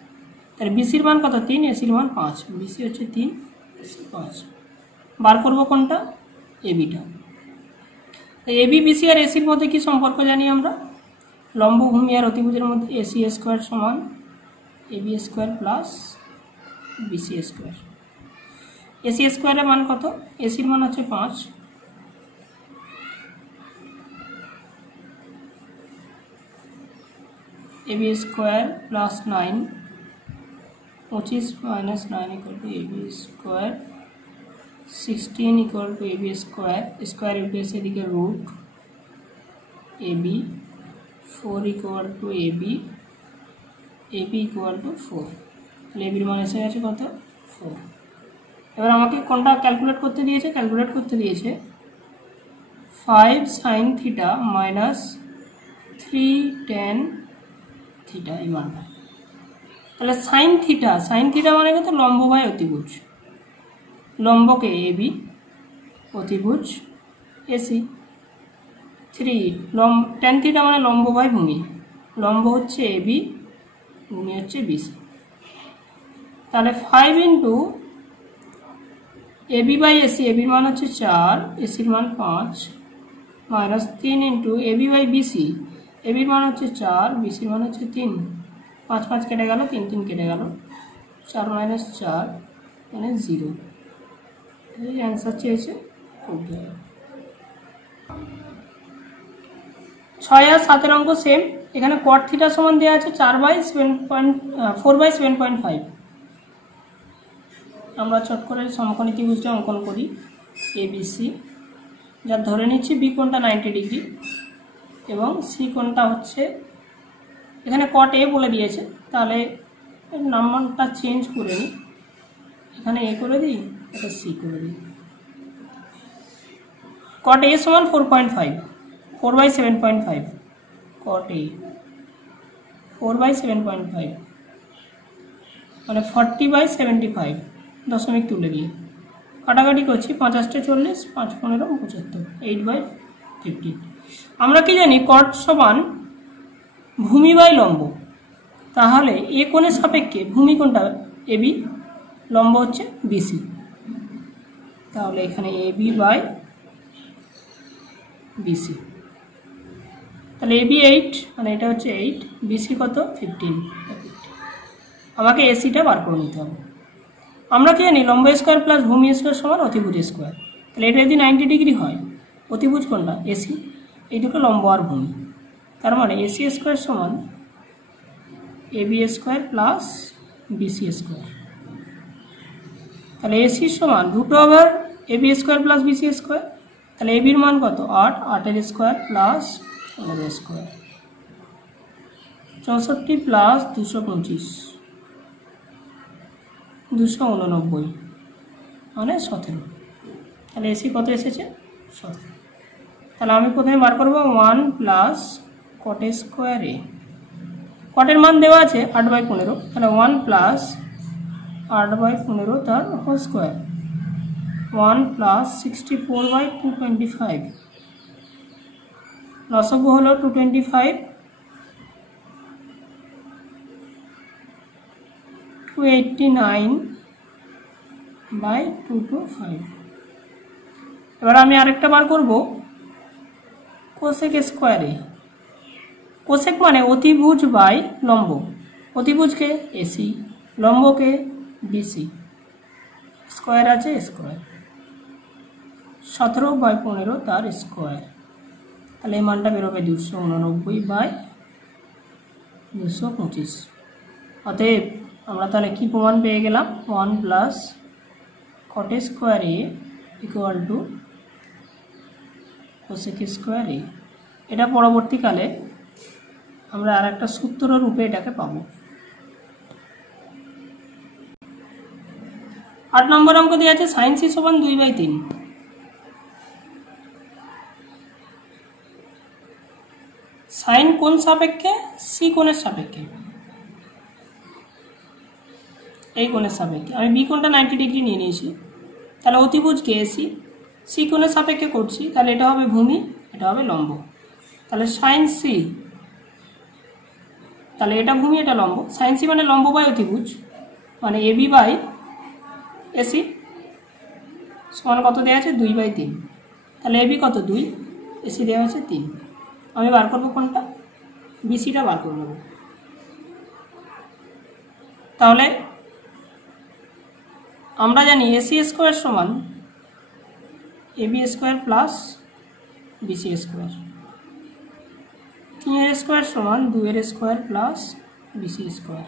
তাহলে বিসির মান কত 3, এসির মান 5। বিসি হচ্ছে 3, এসি 5। বার করব কোনটা এবিটা। এবি বিসি আর এসির মধ্যে কি সম্পর্ক জানি আমরা, লম্ব ভূমি আর অতিভুজের মধ্যে এসি স্কোয়ার সমান AB square plus BC square. AC স্কোয়ারের মান কত, এসির মান হচ্ছে 5, AB square plus 9, 25 minus 9 equal to AB square, 16 equal to AB square, square into এসে এদিকে root AB, 4 equal to AB, AB equal to 4। তাহলে এবির মান এসে গেছে কত 4। এবার আমাকে কোনটা ক্যালকুলেট করতে দিয়েছে, 5 sin theta minus 3 tan theta এই মানটা। তাহলে সাইন থিটা মানে কত লম্ব বাই অতিভুজ, লম্বকে এবি, অতিভুজ এসি। 3 tan থিটা মানে লম্ব বাই ভূমি, লম্ব হচ্ছে এবি, ভূমি হচ্ছে বিসি। তাহলে 5 ইন্টু এবি বাই এসি, এবির মান হচ্ছে 4, এসির মান 5, minus 3 into AB by BC, এবির মান হচ্ছে 4, বিসির মান হচ্ছে 3, 5 5 কেটে গেল, 3 3 কেটে গেল, 4 মাইনাস 4 মানে 0। এই অ্যান্সার চেয়েছে 6 আর 7 অঙ্ক সেম। এখানে cot থিটা সমান দেওয়া আছে 4/7.5। আমরা চট করে সমকোণী ত্রিভুজটা অঙ্কন করি এবিসি, যা ধরে নিচ্ছি বি কোণটা 90 ডিগ্রি এবং সি কোণটা হচ্ছে এখানে cot এ বলে দিয়েছে, তাহলে নাম্বারটা চেঞ্জ করে নিই, এখানে এ করে দিই, এটা সি করে দিই। cot এ সমান 4.5, 4/7.5, cot এ 4/7.5 মানে 40/75, দশমিক তুলে দিয়ে কাটাকাটি করছি, 5 8 40, 5 15 75, 8/15। আমরা কি জানি cot সমান ভূমি বাই লম্ব, তাহলে এ কোণের সাপেক্ষে ভূমি কোণটা এবি, লম্ব হচ্ছে বিসি, তাহলে এখানে এবি বাই বিসি। তাহলে এবি 8 মানে এটা হচ্ছে 8, বিসি কত 15। আমাকে এসিটা বার করে নিতে হবে। আমরা কি জানি লম্ব স্কোয়ার প্লাস ভূমি স্কোয়ার সমান অতিভুজ স্কোয়ার। তাহলে এটা যদি 90 ডিগ্রি হয়, অতিভুজ কোণটা এসি, এই দুটো লম্ব আর ভূমি, তার মানে এসি স্কোয়ার সমান AB square plus BC square. তাহলে এসি সমান √ওভার AB square plus BC square. তাহলে এবির মান কত 8, 8 এর স্কোয়ার প্লাস 15 স্কোয়ার, 64 প্লাস 225, 289 মানে 17। তাহলে এসি কত এসেছে 17। তাহলে আমি প্রথমে বার করবো 1 প্লাস cot স্কোয়ার এ, কটের মান দেওয়া আছে 8/15, তাহলে 1 প্লাস 8/15 তার হোল স্কোয়ার, 1 প্লাস 64/225, লসাগু হলো 225, 289/225। এবার আমি আরেকটা বার করব কোসেক স্কোয়ারে। কোসেক মানে অতিভুজ বাই লম্ব, অতিভুজকে এসি, লম্বকে বিসি, স্কোয়ার আছে স্কোয়ার, 17/15 তার স্কোয়ার। তাহলে এই মানটা বেরোবে 289/225। অতএব আমরা তাহলে কি প্রমাণ পেয়ে গেলাম, 1 plus cot square A equal to cosec square A. এটা পরবর্তীকালে আমরা আর একটা সূত্র রূপে এটাকে পাবো। 8 নম্বর অঙ্ক দিয়ে আছে sin c সমান 2/3। সাইন কোন সাপেক্ষে? সি কোণের সাপেক্ষে, এই কোণের সাপেক্ষে। আমি বি কোণটা 90 ডিগ্রি নিয়ে নিয়েছি, তাহলে অতিভুজকে এসি সি কোণের সাপেক্ষে করছি, তাহলে এটা হবে ভূমি, এটা হবে লম্ব। তাহলে সাইন সি, তাহলে এটা ভূমি এটা লম্ব। সাইন সি মানে লম্ব বাই অতিভুজ, মানে এবি বাই এসি সমান কত দেওয়া আছে? 2/3। তাহলে এবি কত? 2, এসি দেওয়া আছে 3। আমি বার করবো কোনটা? বিসিটা বার করে নেব। তাহলে আমরা জানি এসি স্কোয়ার সমান AB square plus BC square, 3 square সমান 2 স্কোয়ার প্লাস বিসি স্কোয়ার,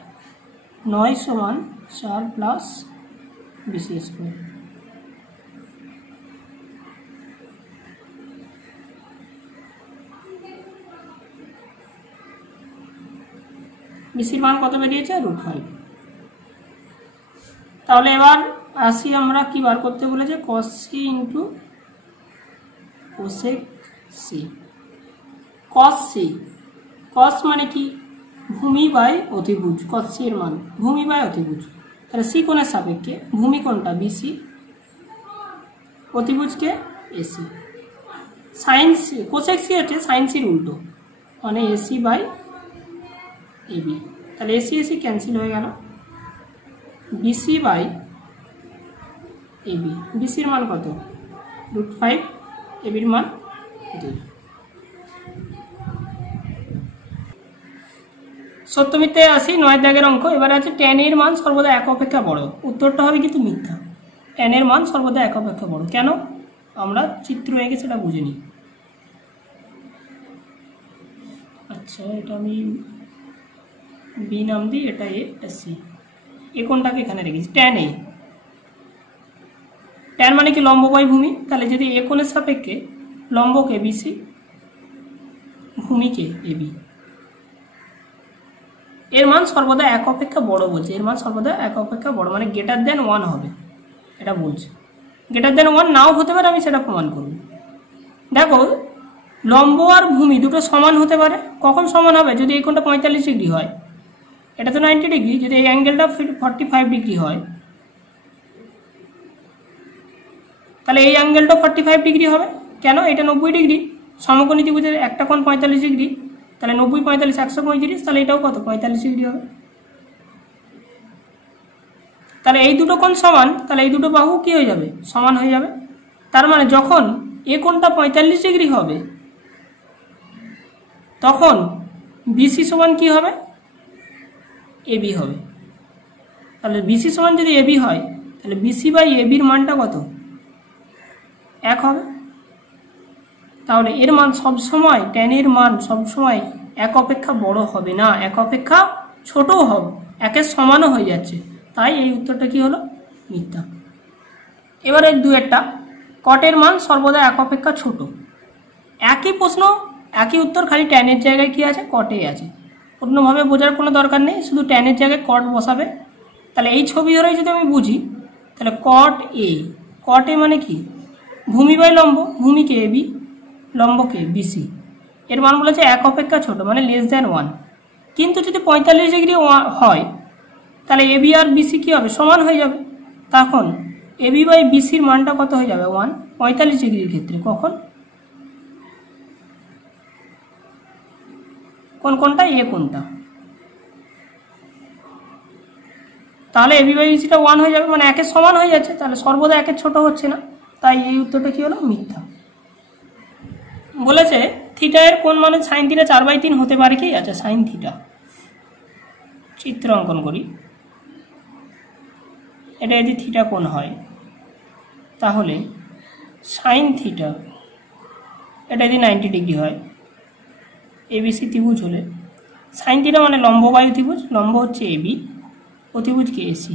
9 সমান 4 প্লাস বিসি স্কোয়ার। বিসির মান কত বেরিয়েছে? √5। তাহলে এবার আসি আমরা কি বার করতে বলেছে? cos c into cosec c। cos c, cos মানে কি? ভূমি বাই অতিভুজ, cos c এর মান ভূমি বাই অতিভুজ। তাহলে সি কোণের সাপেক্ষে, ভূমি কোণটা বিসি, অতিভুজকে AC. Sine C, cosec c হচ্ছে সাইন সির উল্টো, মানে এসি বাই এবি। তাহলে এসি এসি ক্যান্সেল হয়ে গেল, বিসি বাই এবি। বিসির মান কত? √5, এবির মান 2। সত্যমিথ্যে আসি 9 দাগের অঙ্ক। এবারে আছে tan এর মান সর্বদা 1 অপেক্ষা বড়। উত্তরটা হবে কিন্তু মিথ্যা, tan এর মান সর্বদা 1 অপেক্ষা বড়। কেন? আমরা চিত্র এঁকে সেটা বুঝে নিই। আচ্ছা, এটা আমি বি নাম দিই, এটা এ, এটা সি। এ কোণটাকে এখানে রেখেছি, tan এ। tan মানে কি? লম্ব বাই ভূমি। তাহলে যদি এ কোণের সাপেক্ষে লম্বকে বিসি, ভূমিকে এবি, এর মান সর্বদা 1 অপেক্ষা বড় বলছে। এর মান সর্বদা 1 অপেক্ষা বড়, মানে >1 হবে, এটা বলছে। >1 নাও হতে পারে, আমি সেটা প্রমাণ করব। দেখো, লম্ব আর ভূমি দুটো সমান হতে পারে। কখন সমান হবে? যদি এই কোণটা 45 ডিগ্রি হয়, এটা তো 90 ডিগ্রি। যদি এই অ্যাঙ্গেলটা 45 ডিগ্রি হয়, তাহলে এই অ্যাঙ্গেলটা 45 ডিগ্রি হবে। কেন? এটা 90 ডিগ্রি। সমকোণী ত্রিভুজের একটা কোণ 45 ডিগ্রি, তাহলে 90 45 135, তাহলে এটাও কত? 45 ডিগ্রি হবে। তাহলে এই দুটো কোণ সমান, তাহলে এই দুটো বাহু কি হয়ে যাবে? সমান হয়ে যাবে। তার মানে যখন এ কোণটা 45 ডিগ্রি হবে, তখন বিসি সমান কি হবে? এবি হবে। তাহলে বিসি সমান যদি এবি হয়, তাহলে বিসি বাই এবির মানটা কত? 1 হবে। তাহলে এর মান সবসময়, tan এর মান সবসময় 1 অপেক্ষা বড় হবে না, 1 অপেক্ষা ছোটও হবে, 1-এর সমানও হয়ে যাচ্ছে। তাই এই উত্তরটা কি হলো? মিথ্যা। এবারে 2-এরটা, cot এর মান সর্বদা 1 অপেক্ষা ছোট। একই প্রশ্ন, একই উত্তর, খালি tan এর জায়গায় কি আছে? cot এ আছে। অন্যভাবে বোঝার কোনো দরকার নেই, শুধু tan এর জায়গায় cot বসাবে। তাহলে এই ছবি ধরেই যদি আমি বুঝি, তাহলে cot এ, cot এ মানে কি? ভূমি বাই লম্ব, ভূমিকে এবি, লম্বকে বিসি। এর মান বলেছে 1 অপেক্ষা ছোট, মানে <1। কিন্তু যদি 45 ডিগ্রি হয়, তাহলে এবি আর বিসি কি হবে? সমান হয়ে যাবে। তখন এবি বাই বিসির মানটা কত হয়ে যাবে? 1, 45 ডিগ্রির ক্ষেত্রে। কখন? কোন কোনটা? এ কোনটা। তাহলে এবি বাই বিসিটা 1 হয়ে যাবে, মানে 1-এর সমান হয়ে যাচ্ছে। তাহলে সর্বদা 1-এর ছোট হচ্ছে না, তাই এই উত্তরটা কি হলো? মিথ্যা। বলেছে থিটা এর কোন মানে সাইন থিটা 4/3 হতে পারে কি? আচ্ছা, সাইন থিটা চিত্র অঙ্কন করি। এটা যদি থিটা কোণ হয়, তাহলে সাইন থিটা, এটা যদি 90 ডিগ্রি হয়, এবিসি ত্রিভুজ হলে সাইন থিটা মানে লম্ব বাই অতিভুজ, লম্ব হচ্ছে এবি, অতিভুজকে এসি,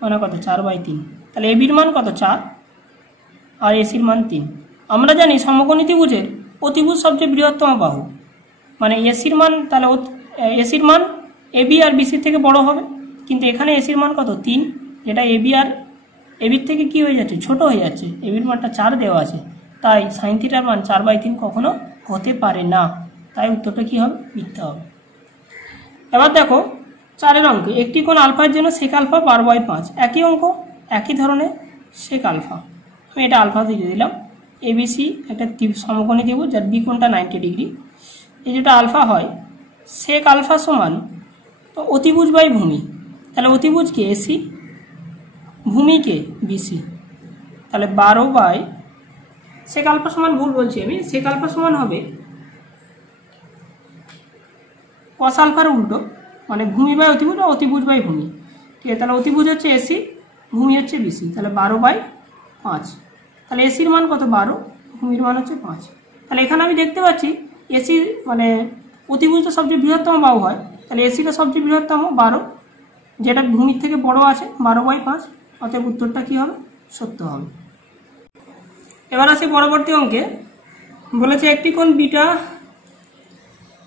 মানে কত? 4/3। তাহলে এবির মান কত? 4, আর এসির মান 3। আমরা জানি সমকোণী ত্রিভুজের অতিভুজ সবচেয়ে বৃহত্তম বাহু, মানে এসির মান, তাহলে এসির মান এবি আর বিসির থেকে বড় হবে, কিন্তু এখানে এসির মান কত 3, যেটা এবি আর এবির থেকে কি হয়ে যাচ্ছে, ছোট হয়ে যাচ্ছে। এবির মানটা 4 দেওয়া আছে, তাই সাইন থিটার মান 4/3 কখনো হতে পারে না, তাই উত্তরটা কি হবে, মিথ্যা হবে। এবার দেখো 4 অঙ্কে একটি কোণ আলফার জন্য সেক আলফা 12/5, একই অঙ্ক একই ধরনের সেক আলফা, আমি এটা আলফা দিয়ে দিলাম। এবিসি একটা সমকোণী ত্রিভুজ যার বি কোণটা 90 ডিগ্রি, এই যেটা আলফা হয় সেক আলফা সমান তো অতিভুজ বাই ভূমি, তাহলে অতিভুজকে এসি, ভূমিকে বিসি, তাহলে 12 সেক আলফা সমান, ভুল বলছি আমি, সেক আলফা সমান হবে কস আলফার উল্টো, মানে ভূমি বাই অতিভুজ আর অতিভুজ বাই ভূমি, ঠিক আছে। তাহলে অতিভুজ হচ্ছে এসি, ভূমি হচ্ছে বিসি, তাহলে 12/5, তাহলে এসির মান কত 12, ভূমির মান হচ্ছে 5। তাহলে এখানে আমি দেখতে পাচ্ছি এসি মানে অতিভুজটা সবচেয়ে বৃহত্তম বাহু হয়, তাহলে এসিটা সবচেয়ে বৃহত্তম 12, যেটা ভূমির থেকে বড় আছে 12/5, অতএব উত্তরটা কী হবে, সত্য হবে। এবার আসি পরবর্তী অঙ্কে, বলেছে একটি কোণ বিটা,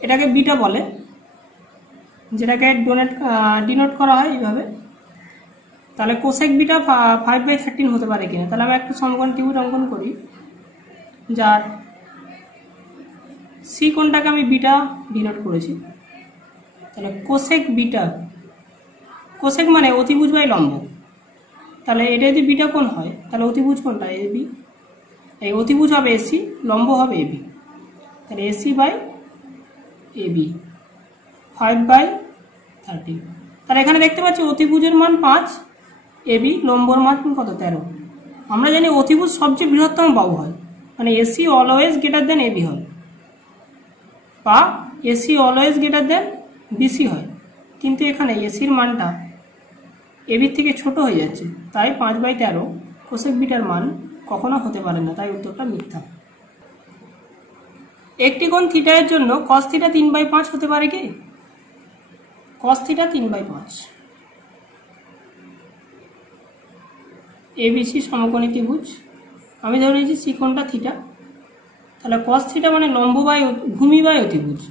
এটাকে বিটা বলে, যেটাকে ডিনোট করা হয় এইভাবে, তাহলে কোসেক বিটা 5/13 হতে পারে কিনা। তাহলে আমি একটা সমকোণ ত্রিভুজ অঙ্কন করি, যার সি কোণটাকে আমি বিটা ডিনোট করেছি, তাহলে কোসেক বিটা, কোসেক মানে অতিভুজ বাই লম্ব, তাহলে এটা যদি বিটা কোণ হয় তাহলে অতিভুজ কোণটা এবি, এই অতিভুজ হবে এসি, লম্ব হবে এবি, তাহলে এসি বাই এবি 5/13। তাহলে এখানে দেখতে পাচ্ছি অতিভুজের মান 5, এবি লম্বর মান কত 13। আমরা জানি অতিভুজ সবচেয়ে বৃহত্তম বাহু হয়, মানে AC always greater than AB হয়, বা AC always greater than BC হয়, কিন্তু এখানে এসির মানটা এবির থেকে ছোট হয়ে যাচ্ছে, তাই 5/13 কোসেক বিটার মান কখনো হতে পারে না, তাই উত্তরটা মিথ্যা। একটি কোণ থিটা এর জন্য কস থিটা 3/5 হতে পারে কি, কস থিটা 3/5, এবিসি সমকোণী ত্রিভুজ, আমি ধরে নিয়েছি সি কোণটা থিটা, তাহলে কস থিটা মানে লম্ব বাই ভূমি বাই অতিভুজ,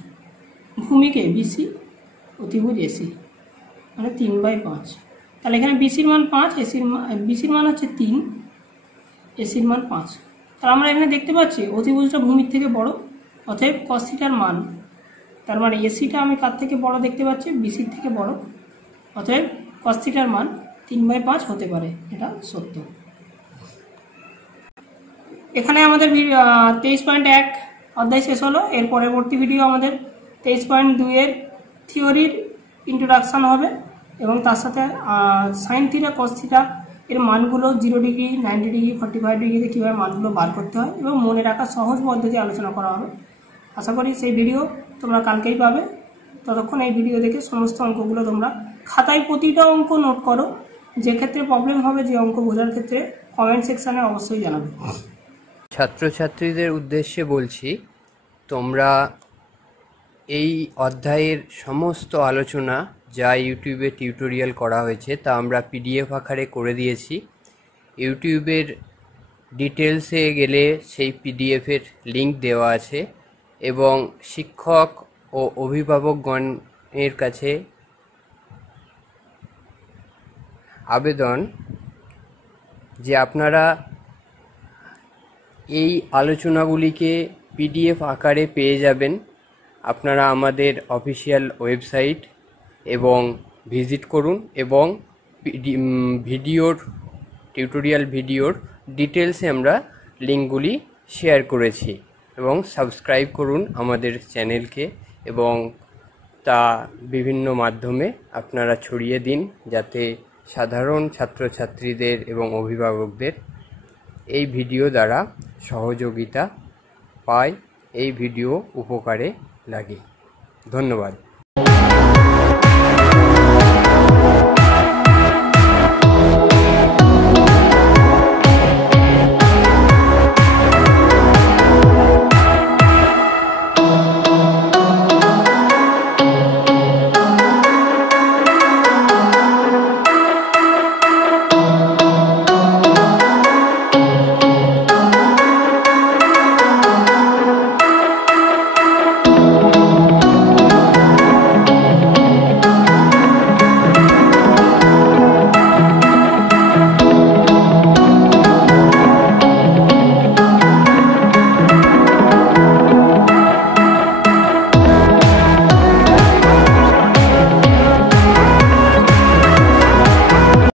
ভূমিকে বিসি, অতিভুজ এসি, মানে 3/5, তাহলে এখানে বিসির মান 5, বিসির মান হচ্ছে 3, এসির মান 5, তাহলে আমরা এখানে দেখতে পাচ্ছি অতিভুজটা ভূমির থেকে বড়, অতএব কস থিটার মান, তার মানে এসিটা আমি কার থেকে বড় দেখতে পাচ্ছি, বিসির থেকে বড়, অতএব কস থিটার মান 3/5 হতে পারে, এটা সত্য। এখানে আমাদের 23.1 অধ্যায় শেষ হলো। এর পরবর্তী ভিডিও আমাদের 23.2 এর থিওরির ইন্ট্রোডাকশান হবে, এবং তার সাথে সাইন থিটা কস থিটা এর মানগুলো 0 ডিগ্রি, 90 ডিগ্রি, 45 ডিগ্রিতে কীভাবে মানগুলো বার করতে হয় এবং মনে রাখার সহজ পদ্ধতি আলোচনা করা হবে। আশা করি সেই ভিডিও তোমরা কালকেই পাবে। ততক্ষণ এই ভিডিও দেখে সমস্ত অঙ্কগুলো তোমরা খাতায় প্রতিটা অঙ্ক নোট করো, যে ক্ষেত্রে প্রবলেম হবে, যে অঙ্ক বোঝার ক্ষেত্রে কমেন্ট সেকশানে অবশ্যই জানাবে। ছাত্রছাত্রীদের উদ্দেশ্যে বলছি, তোমরা এই অধ্যায়ের সমস্ত আলোচনা যা ইউটিউবে টিউটোরিয়াল করা হয়েছে তা আমরা পিডিএফ আকারে করে দিয়েছি। ইউটিউবের ডিটেলসে গেলে সেই পিডিএফের লিঙ্ক দেওয়া আছে, এবং শিক্ষক ও অভিভাবকগণের কাছে আবেদন যে আপনারা এই আলোচনাগুলিকে পিডিএফ আকারে পেয়ে যাবেন। আপনারা আমাদের অফিসিয়াল ওয়েবসাইট এবং ভিজিট করুন, এবং টিউটোরিয়াল ভিডিওর ডিটেলসে আমরা লিঙ্কগুলি শেয়ার করেছি, এবং সাবস্ক্রাইব করুন আমাদের চ্যানেলকে, এবং তা বিভিন্ন মাধ্যমে আপনারা ছড়িয়ে দিন, যাতে সাধারণ ছাত্রছাত্রীদের এবং অভিভাবকদের এই ভিডিও দ্বারা সহযোগিতা পায়, এই ভিডিও উপকারে লাগে। ধন্যবাদ।